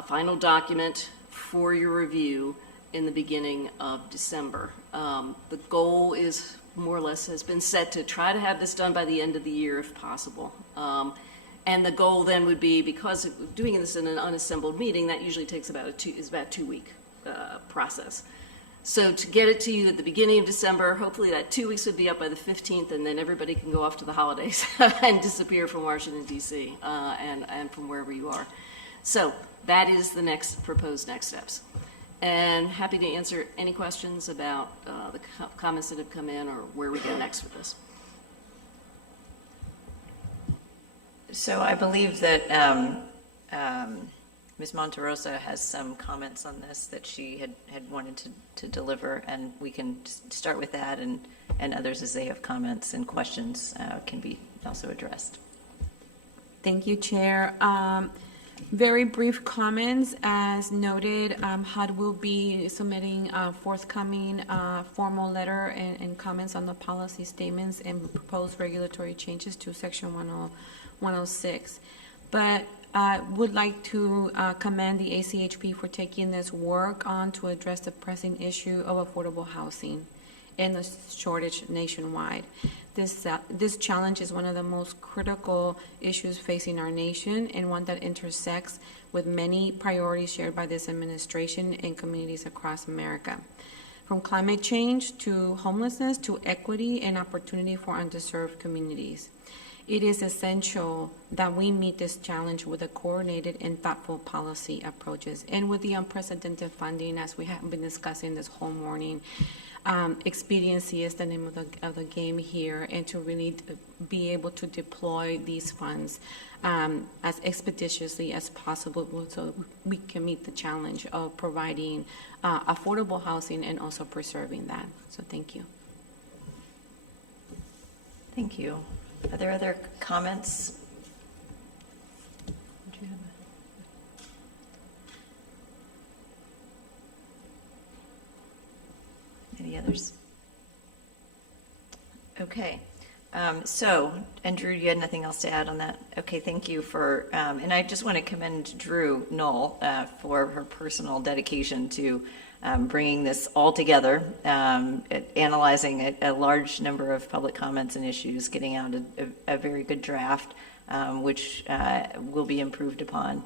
final document for your review in the beginning of December. The goal is more or less has been set to try to have this done by the end of the year if possible. And the goal then would be, because doing this in an unassembled meeting, that usually takes about a 2-week process. So to get it to you at the beginning of December, hopefully that 2 weeks would be up by the 15th, and then everybody can go off to the holidays and disappear from Washington, D.C. And from wherever you are. So that is the proposed next steps. And happy to answer any questions about the comments that have come in or where we go next with this. So I believe that Ms. Monterosa has some comments on this that she had wanted to deliver, and we can start with that, and others as they have comments and questions can be also addressed. Thank you, Chair. Very brief comments. As noted, HUD will be submitting a forthcoming formal letter and comments on the policy statements and proposed regulatory changes to Section 106. But I would like to commend the ACHP for taking this work on to address the pressing issue of affordable housing and the shortage nationwide. This challenge is one of the most critical issues facing our nation, and one that intersects with many priorities shared by this administration and communities across America. From climate change to homelessness to equity and opportunity for underserved communities. It is essential that we meet this challenge with a coordinated and thoughtful policy approaches, and with the unprecedented funding, as we have been discussing this whole morning. Expediency is the name of the game here, and to really be able to deploy these funds as expeditiously as possible so we can meet the challenge of providing affordable housing and also preserving that. So thank you. Thank you. Are there other comments? Any others? Okay. And Drew, you had nothing else to add on that? Okay, thank you for, and I just want to commend Drew Knoll for her personal dedication to bringing this all together, analyzing a large number of public comments and issues, getting out a very good draft, which will be improved upon,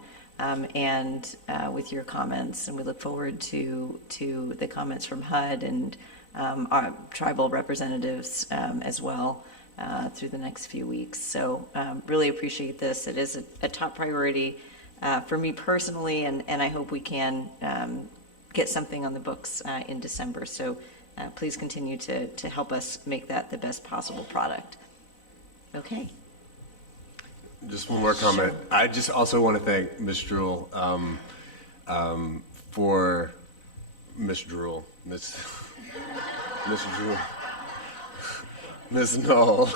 and with your comments. And we look forward to the comments from HUD and our tribal representatives as well through the next few weeks. So really appreciate this. It is a top priority for me personally, and I hope we can get something on the books in December. So please continue to help us make that the best possible product. Okay. Just one more comment. Sure. I just also want to thank Ms. Druhl for Ms. Druhl, Ms. Druhl, Ms. Knoll.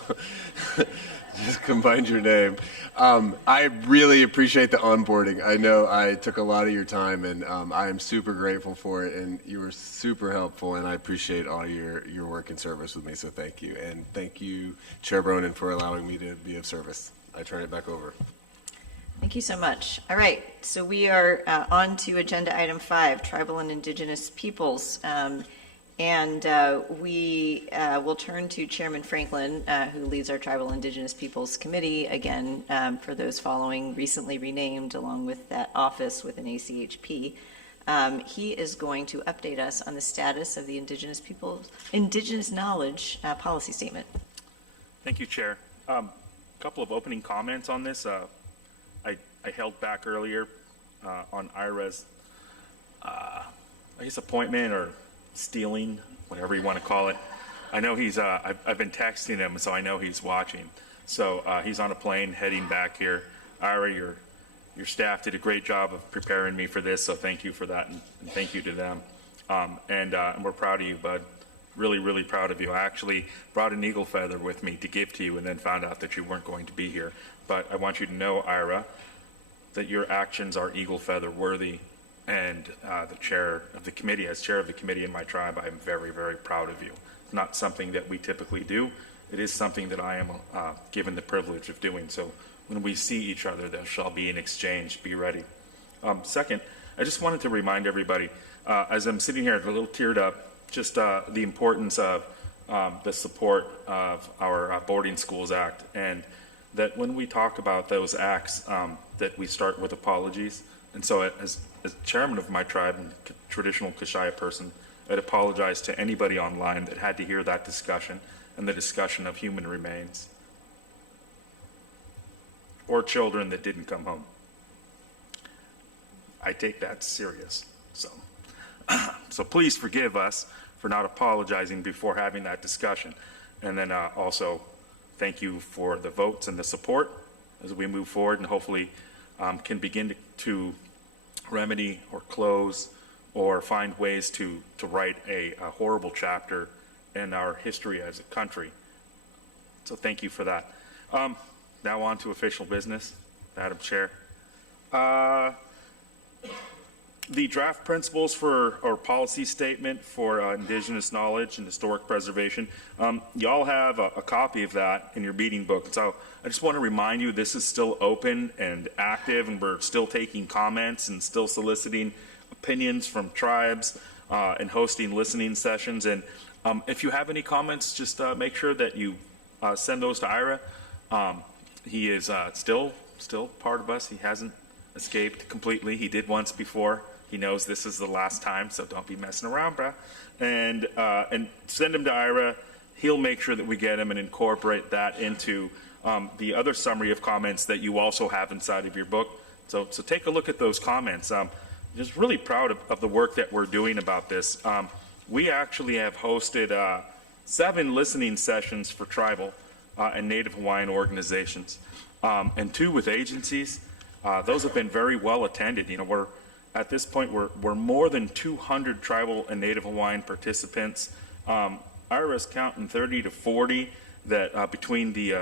Just combined your name. I really appreciate the onboarding. I know I took a lot of your time, and I am super grateful for it, and you were super helpful, and I appreciate all your work and service with me, so thank you. And thank you, Chair Bronin, for allowing me to be of service. I turn it back over. Thank you so much. All right, so we are on to agenda item 5, Tribal and Indigenous Peoples. And we will turn to Chairman Franklin, who leads our Tribal Indigenous Peoples Committee, again, for those following, recently renamed along with that office within ACHP. He is going to update us on the status of the Indigenous Knowledge Policy Statement. Thank you, Chair. Couple of opening comments on this. I held back earlier on Ira's, I guess, appointment or stealing, whatever you want to call it. I know he's, I've been texting him, so I know he's watching. So he's on a plane heading back here. Ira, your staff did a great job of preparing me for this, so thank you for that, and thank you to them. And we're proud of you, bud. Really, really proud of you. I actually brought an eagle feather with me to give to you and then found out that you weren't going to be here. But I want you to know, Ira, that your actions are eagle feather worthy. And the chair of the committee, as chair of the committee in my tribe, I am very, very proud of you. It's not something that we typically do. It is something that I am given the privilege of doing. So when we see each other, there shall be an exchange. Be ready. Second, I just wanted to remind everybody, as I'm sitting here a little teared up, just the importance of the support of our Boarding Schools Act, and that when we talk about those acts, that we start with apologies. And so as chairman of my tribe and traditional Kashaya person, I'd apologize to anybody online that had to hear that discussion and the discussion of human remains or children that didn't come home. I take that serious. So please forgive us for not apologizing before having that discussion. And then also thank you for the votes and the support as we move forward, and hopefully can begin to remedy or close or find ways to write a horrible chapter in our history as a country. So thank you for that. Now on to official business, Madam Chair. The draft principles for our policy statement for Indigenous knowledge and historic preservation, you all have a copy of that in your meeting book. So I just want to remind you, this is still open and active, and we're still taking comments and still soliciting opinions from tribes and hosting listening sessions. And if you have any comments, just make sure that you send those to Ira. He is still part of us. He hasn't escaped completely. He did once before. He knows this is the last time, so don't be messing around, bruh. And send him to Ira. He'll make sure that we get him and incorporate that into the other summary of comments that you also have inside of your book. So take a look at those comments. Just really proud of the work that we're doing about this. We actually have hosted 7 listening sessions for tribal and Native Hawaiian organizations, and 2 with agencies. Those have been very well attended. You know, at this point, we're more than 200 tribal and Native Hawaiian participants. Ira's counting 30 to 40 that between the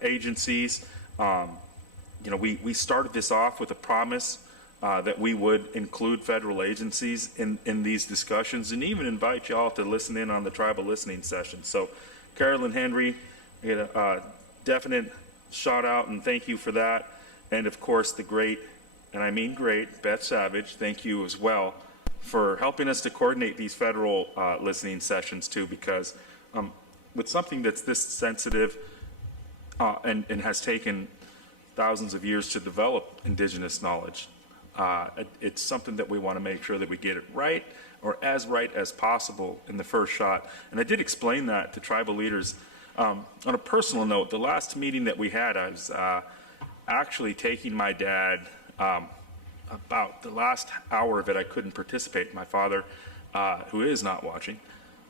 agencies. You know, we started this off with a promise that we would include federal agencies in these discussions, and even invite y'all to listen in on the tribal listening session. So, Carolyn Henry, get a definite shout out and thank you for that. And of course, the great, and I mean great, Beth Savage, thank you as well for helping us to coordinate these federal listening sessions too, because with something that's this sensitive and has taken thousands of years to develop Indigenous knowledge, it's something that we want to make sure that we get it right, or as right as possible in the first shot. And I did explain that to tribal leaders. On a personal note, the last meeting that we had, I was actually taking my dad, about the last hour of it, I couldn't participate. My father, who is not watching,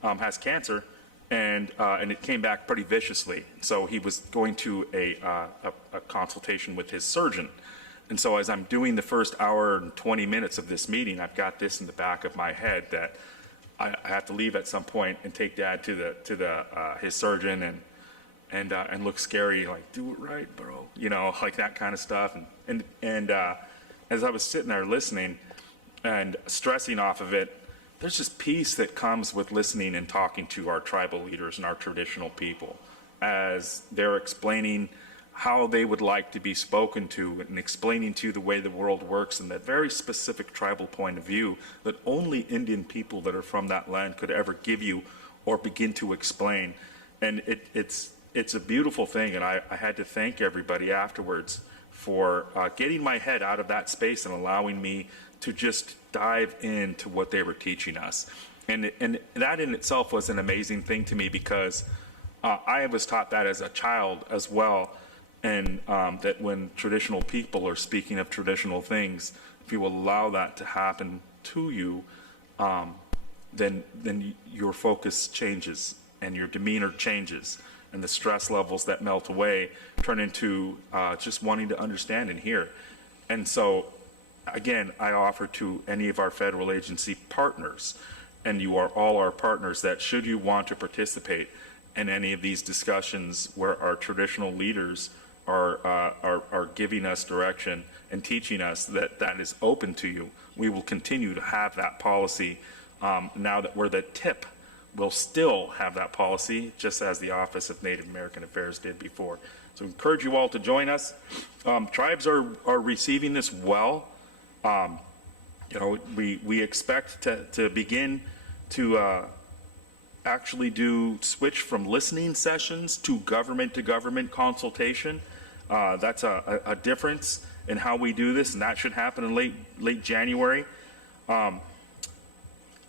has cancer, and it came back pretty viciously. So he was going to a consultation with his surgeon. And so as I'm doing the first hour and 20 minutes of this meeting, I've got this in the back of my head that I have to leave at some point and take Dad to his surgeon and look scary, like, do it right, bro, you know, like that kind of stuff. And as I was sitting there listening and stressing off of it, there's just peace that comes with listening and talking to our tribal leaders and our traditional people as they're explaining how they would like to be spoken to and explaining to you the way the world works and that very specific tribal point of view that only Indian people that are from that land could ever give you or begin to explain. And it's a beautiful thing, and I had to thank everybody afterwards for getting my head out of that space and allowing me to just dive into what they were teaching us. And that in itself was an amazing thing to me because I was taught that as a child as well, and that when traditional people are speaking of traditional things, if you allow that to happen to you, then your focus changes and your demeanor changes, and the stress levels that melt away turn into just wanting to understand and hear. And so, again, I offer to any of our federal agency partners, and you are all our partners, that should you want to participate in any of these discussions where our traditional leaders are giving us direction and teaching us that is open to you, we will continue to have that policy. Now that we're the tip, we'll still have that policy, just as the Office of Native American Affairs did before. So I encourage you all to join us. Tribes are receiving this well. We expect to begin to actually switch from listening sessions to government consultation. That's a difference in how we do this, and that should happen in late January.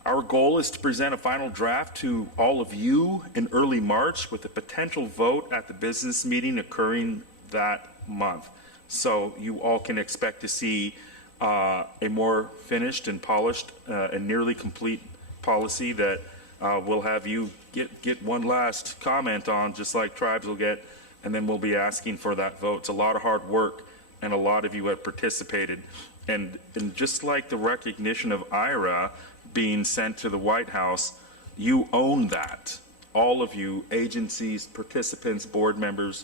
Our goal is to present a final draft to all of you in early March with a potential vote at the business meeting occurring that month. So you all can expect to see a more finished and polished and nearly complete policy that we'll have you get one last comment on, just like tribes will get, and then we'll be asking for that vote. It's a lot of hard work, and a lot of you have participated. And just like the recognition of IRA being sent to the White House, you own that. All of you, agencies, participants, board members,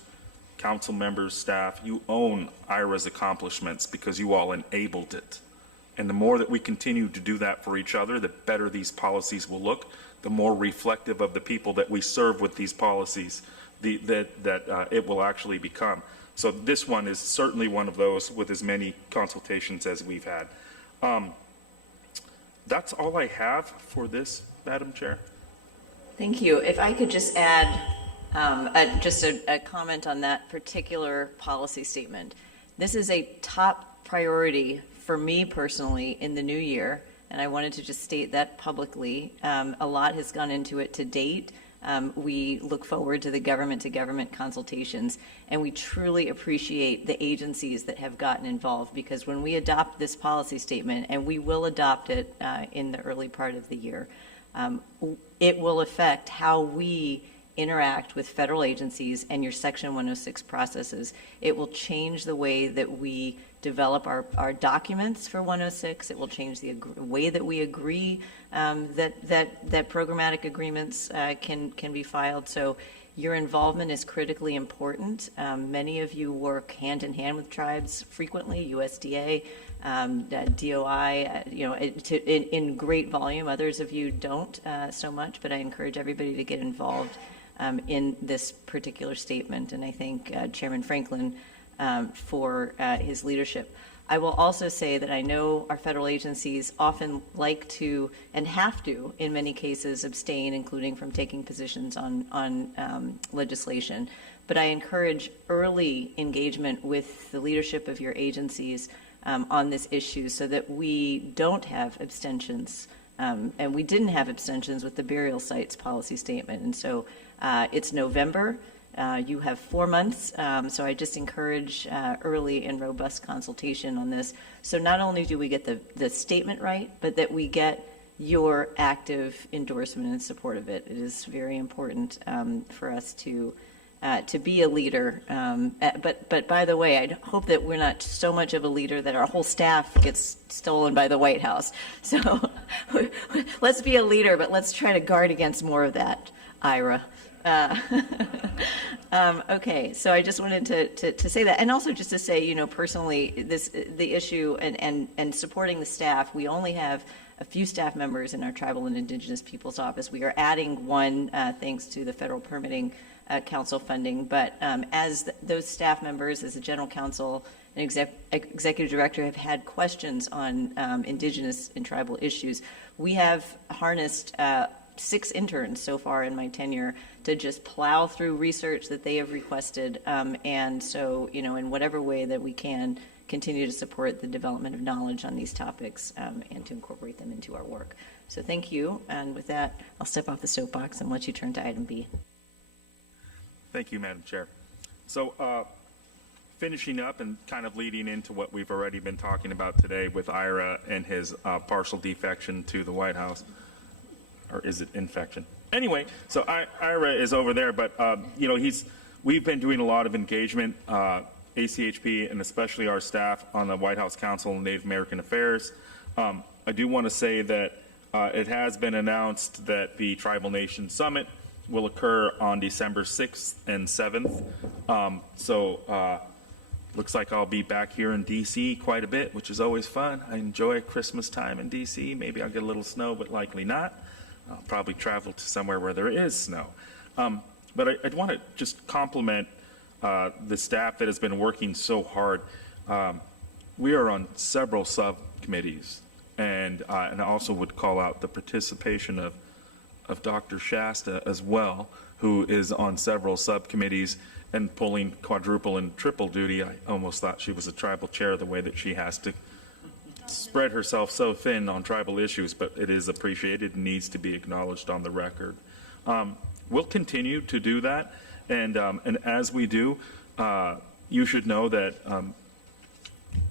council members, staff, you own IRA's accomplishments because you all enabled it. And the more that we continue to do that for each other, the better these policies will look, the more reflective of the people that we serve with these policies that it will actually become. So this one is certainly one of those with as many consultations as we've had. That's all I have for this, Madam Chair. Thank you. If I could just add a comment on that particular policy statement. This is a top priority for me personally in the new year, and I wanted to just state that publicly. A lot has gone into it to date. We look forward to the government-to-government consultations, and we truly appreciate the agencies that have gotten involved, because when we adopt this policy statement, and we will adopt it in the early part of the year, it will affect how we interact with federal agencies and your Section 106 processes. It will change the way that we develop our documents for 106. It will change the way that we agree that programmatic agreements can be filed. So your involvement is critically important. Many of you work hand in hand with tribes frequently, USDA, DOI, in great volume. Others of you don't so much, but I encourage everybody to get involved in this particular statement, and I thank Chairman Franklin for his leadership. I will also say that I know our federal agencies often like to, and have to, in many cases, abstain, including from taking positions on legislation. But I encourage early engagement with the leadership of your agencies on this issue so that we don't have abstentions. And we didn't have abstentions with the burial sites policy statement. And so it's November. You have 4 months. So I just encourage early and robust consultation on this. So not only do we get the statement right, but that we get your active endorsement and support of it. It is very important for us to be a leader. But by the way, I hope that we're not so much of a leader that our whole staff gets stolen by the White House. So let's be a leader, but let's try to guard against more of that, Ira. Okay, so I just wanted to say that, and also just to say, personally, the issue and supporting the staff. We only have a few staff members in our Tribal and Indigenous Peoples Office. We are adding one thanks to the federal permitting council funding. But as those staff members, as the general counsel and executive director have had questions on Indigenous and tribal issues, we have harnessed 6 interns so far in my tenure to just plow through research that they have requested. And so, in whatever way that we can, continue to support the development of knowledge on these topics and to incorporate them into our work. So thank you. And with that, I'll step off the soapbox and let you turn to item B. Thank you, Madam Chair. So finishing up and kind of leading into what we've already been talking about today with Ira and his partial defection to the White House, or is it infection? Anyway, so Ira is over there, but we've been doing a lot of engagement, ACHP and especially our staff on the White House Council on Native American Affairs. I do want to say that it has been announced that the Tribal Nation Summit will occur on December 6th and 7th. Looks like I'll be back here in D.C. quite a bit, which is always fun. I enjoy Christmas time in D.C. Maybe I'll get a little snow, but likely not. I'll probably travel to somewhere where there is snow. But I'd want to just compliment the staff that has been working so hard. We are on several subcommittees, and I also would call out the participation of Dr. Shasta as well, who is on several subcommittees and pulling quadruple and triple duty. I almost thought she was a tribal chair, the way that she has to spread herself so thin on tribal issues, but it is appreciated and needs to be acknowledged on the record. We'll continue to do that, and as we do, you should know that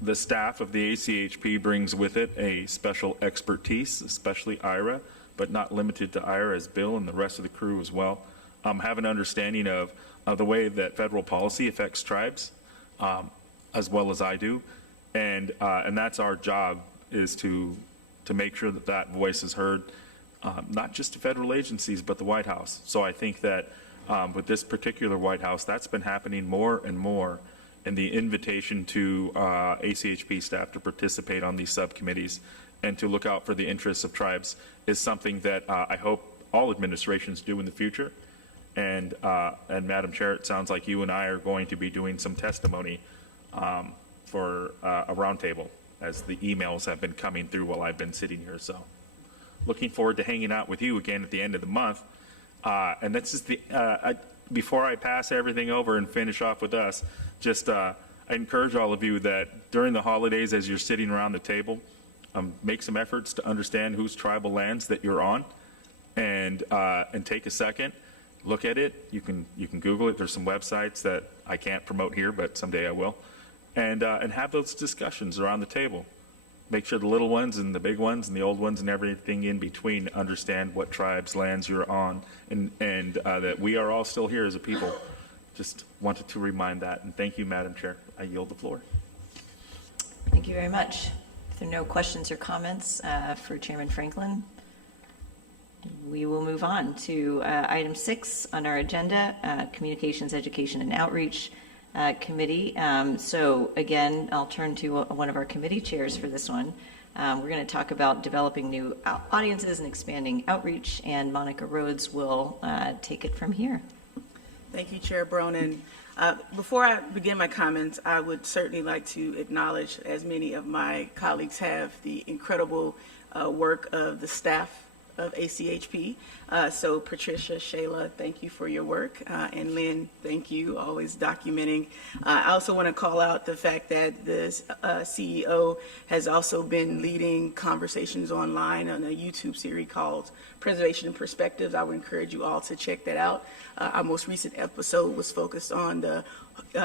the staff of the ACHP brings with it a special expertise, especially Ira, but not limited to Ira, as Bill and the rest of the crew as well have an understanding of the way that federal policy affects tribes, as well as I do. And that's our job, is to make sure that that voice is heard, not just to federal agencies, but the White House. So I think that with this particular White House, that's been happening more and more. And the invitation to ACHP staff to participate on these subcommittees and to look out for the interests of tribes is something that I hope all administrations do in the future. And Madam Chair, it sounds like you and I are going to be doing some testimony for a roundtable, as the emails have been coming through while I've been sitting here. So looking forward to hanging out with you again at the end of the month. And that's just before I pass everything over and finish off with us, just I encourage all of you that during the holidays, as you're sitting around the table, make some efforts to understand whose tribal lands that you're on, and take a second, look at it. You can Google it. There's some websites that I can't promote here, but someday I will, and have those discussions around the table. Make sure the little ones and the big ones and the old ones and everything in between understand what tribes' lands you're on, and that we are all still here as a people. Just wanted to remind that, and thank you, Madam Chair. I yield the floor. Thank you very much. If there are no questions or comments for Chairman Franklin, we will move on to item 6 on our agenda, Communications, Education, and Outreach Committee. So again, I'll turn to one of our committee chairs for this one. We're going to talk about developing new audiences and expanding outreach, and Monica Rhodes will take it from here. Thank you, Chair Bronin. Before I begin my comments, I would certainly like to acknowledge, as many of my colleagues have, the incredible work of the staff of ACHP. So Patricia, Shayla, thank you for your work. And Lynn, thank you, always documenting. I also want to call out the fact that the CEO has also been leading conversations online on a YouTube series called Preservation and Perspectives. I would encourage you all to check that out. Our most recent episode was focused on the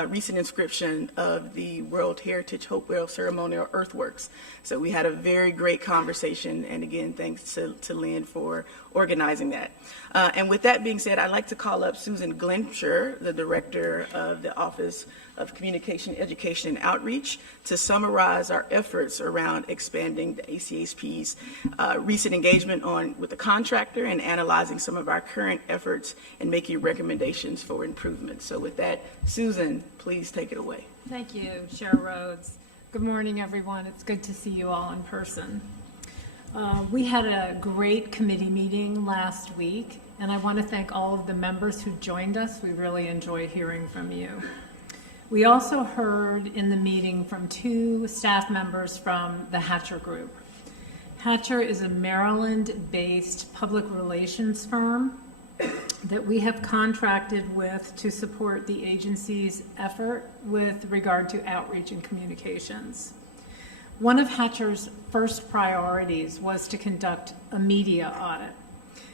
recent inscription of the World Heritage Hopewell Ceremonial Earthworks. So we had a very great conversation, and again, thanks to Lynn for organizing that. And with that being said, I'd like to call up Susan Glimcher, the Director of the Office of Communication, Education, and Outreach, to summarize our efforts around expanding the ACHP's recent engagement with the contractor and analyzing some of our current efforts and making recommendations for improvement. So with that, Susan, please take it away. Thank you, Chair Rhodes. Good morning, everyone. It's good to see you all in person. We had a great committee meeting last week, and I want to thank all of the members who joined us. We really enjoy hearing from you. We also heard in the meeting from 2 staff members from the Hatcher Group. Hatcher is a Maryland-based public relations firm that we have contracted with to support the agency's effort with regard to outreach and communications. One of Hatcher's first priorities was to conduct a media audit.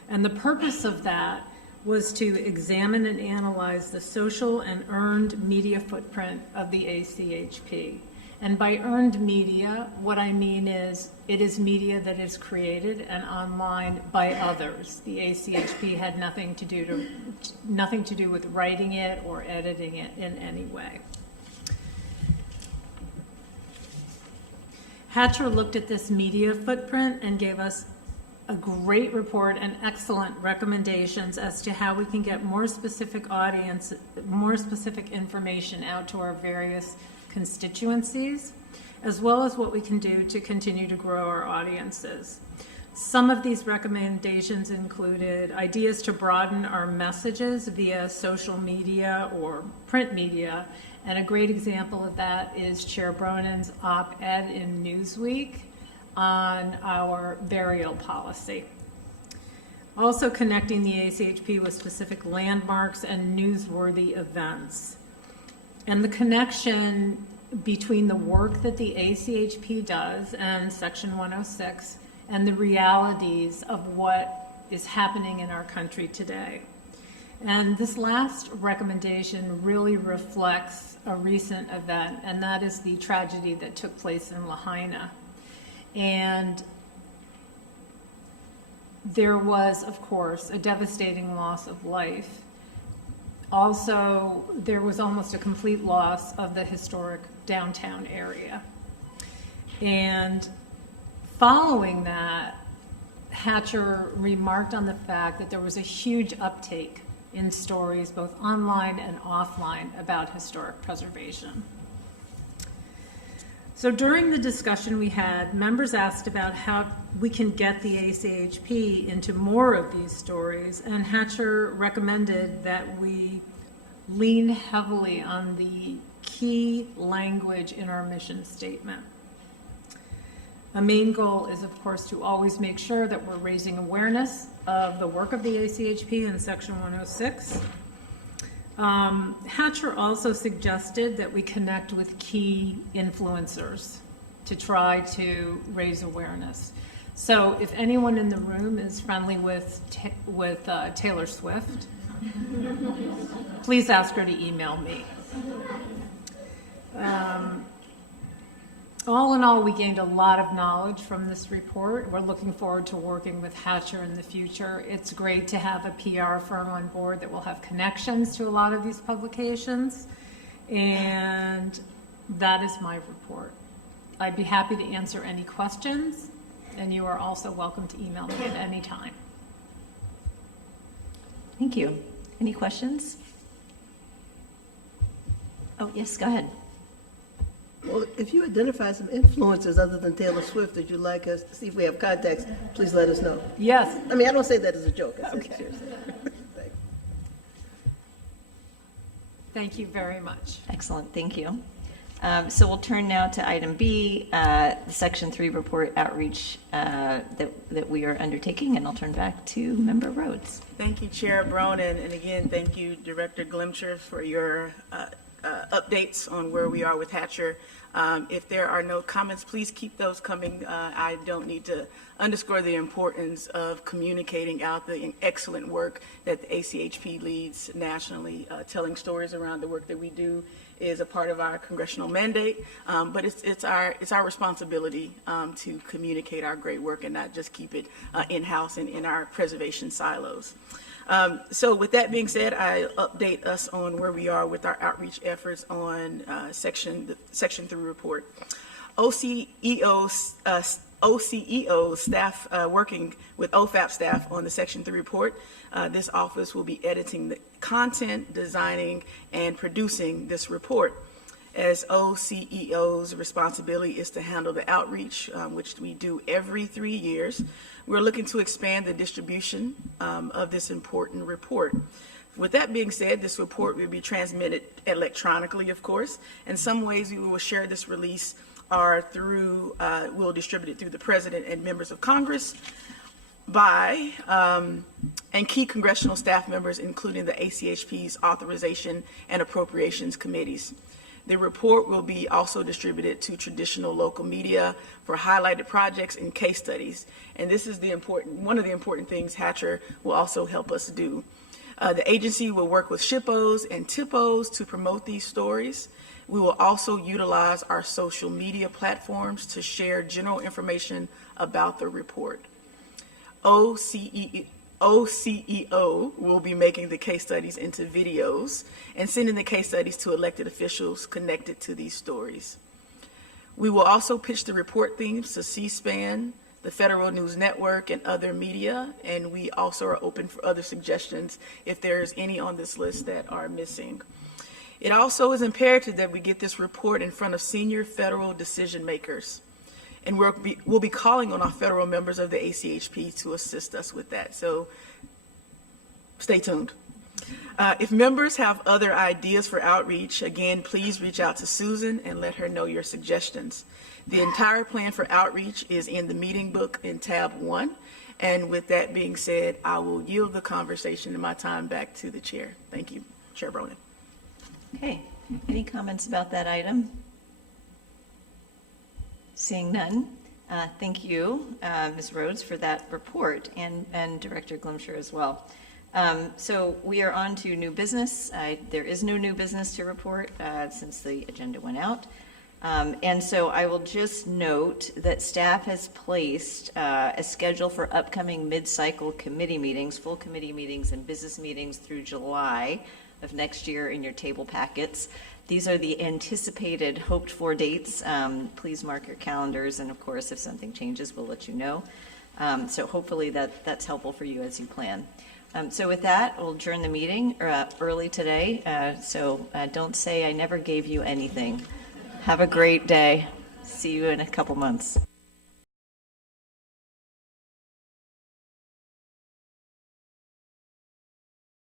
And the purpose of that was to examine and analyze the social and earned media footprint of the ACHP. And by earned media, what I mean is it is media that is created and online by others. The ACHP had nothing to do with writing it or editing it in any way. Hatcher looked at this media footprint and gave us a great report and excellent recommendations as to how we can get more specific information out to our various constituencies, as well as what we can do to continue to grow our audiences. Some of these recommendations included ideas to broaden our messages via social media or print media, and a great example of that is Chair Bronin's op-ed in Newsweek on our burial policy. Also connecting the ACHP with specific landmarks and newsworthy events. And the connection between the work that the ACHP does and Section 106 and the realities of what is happening in our country today. And this last recommendation really reflects a recent event, and that is the tragedy that took place in Lahaina. And there was, of course, a devastating loss of life. Also, there was almost a complete loss of the historic downtown area. And following that, Hatcher remarked on the fact that there was a huge uptake in stories, both online and offline, about historic preservation. So during the discussion we had, members asked about how we can get the ACHP into more of these stories, and Hatcher recommended that we lean heavily on the key language in our mission statement. A main goal is, of course, to always make sure that we're raising awareness of the work of the ACHP in Section 106. Hatcher also suggested that we connect with key influencers to try to raise awareness. So if anyone in the room is friendly with Taylor Swift, please ask her to email me. All in all, we gained a lot of knowledge from this report. We're looking forward to working with Hatcher in the future. It's great to have a PR firm on board that will have connections to a lot of these publications. And that is my report. I'd be happy to answer any questions, and you are also welcome to email me at any time. Thank you. Any questions? Oh, yes, go ahead. Well, if you identify some influencers other than Taylor Swift that you'd like us to see if we have contacts, please let us know. Yes. I mean, I don't say that as a joke. I say it seriously. Thank you very much. Excellent, thank you. So we'll turn now to item B, the Section 3 report outreach that we are undertaking, and I'll turn back to Member Rhodes. Thank you, Chair Bronin, and again, thank you, Director Glimcher, for your updates on where we are with Hatcher. If there are no comments, please keep those coming. I don't need to underscore the importance of communicating out the excellent work that the ACHP leads nationally. Telling stories around the work that we do is a part of our congressional mandate, but it's our responsibility to communicate our great work and not just keep it in-house and in our preservation silos. So with that being said, I update us on where we are with our outreach efforts on the Section 3 report. OCEO staff working with OFAP staff on the Section 3 report. This office will be editing the content, designing, and producing this report. as OCEO's responsibility is to handle the outreach, which we do every 3 years. We're looking to expand the distribution of this important report. With that being said, this report will be transmitted electronically, of course, and some ways we will share this release are through, we'll distribute it through the President and members of Congress, by and key congressional staff members, including the ACHP's Authorization and Appropriations Committees. The report will be also distributed to traditional local media for highlighted projects and case studies. And this is one of the important things Hatcher will also help us do. The agency will work with SHPOs and TIPOs to promote these stories. We will also utilize our social media platforms to share general information about the report. OCEO will be making the case studies into videos and sending the case studies to elected officials connected to these stories. We will also pitch the report themes to C-SPAN, the Federal News Network, and other media, and we also are open for other suggestions if there's any on this list that are missing. It also is imperative that we get this report in front of senior federal decision makers. And we'll be calling on our federal members of the ACHP to assist us with that. So stay tuned. If members have other ideas for outreach, again, please reach out to Susan and let her know your suggestions. The entire plan for outreach is in the meeting book in tab 1. And with that being said, I will yield the conversation and my time back to the chair. Thank you, Chair Bronin. Okay, any comments about that item? Seeing none, thank you, Ms. Rhodes, for that report, and Director Glimcher as well. So we are on to new business. There is no new business to report since the agenda went out. And so I will just note that staff has placed a schedule for upcoming mid-cycle committee meetings, full committee meetings and business meetings through July of next year in your table packets. These are the anticipated hoped-for dates. Please mark your calendars, and of course, if something changes, we'll let you know. So hopefully that's helpful for you as you plan. So with that, we'll adjourn the meeting early today. So don't say I never gave you anything. Have a great day. See you in a couple months.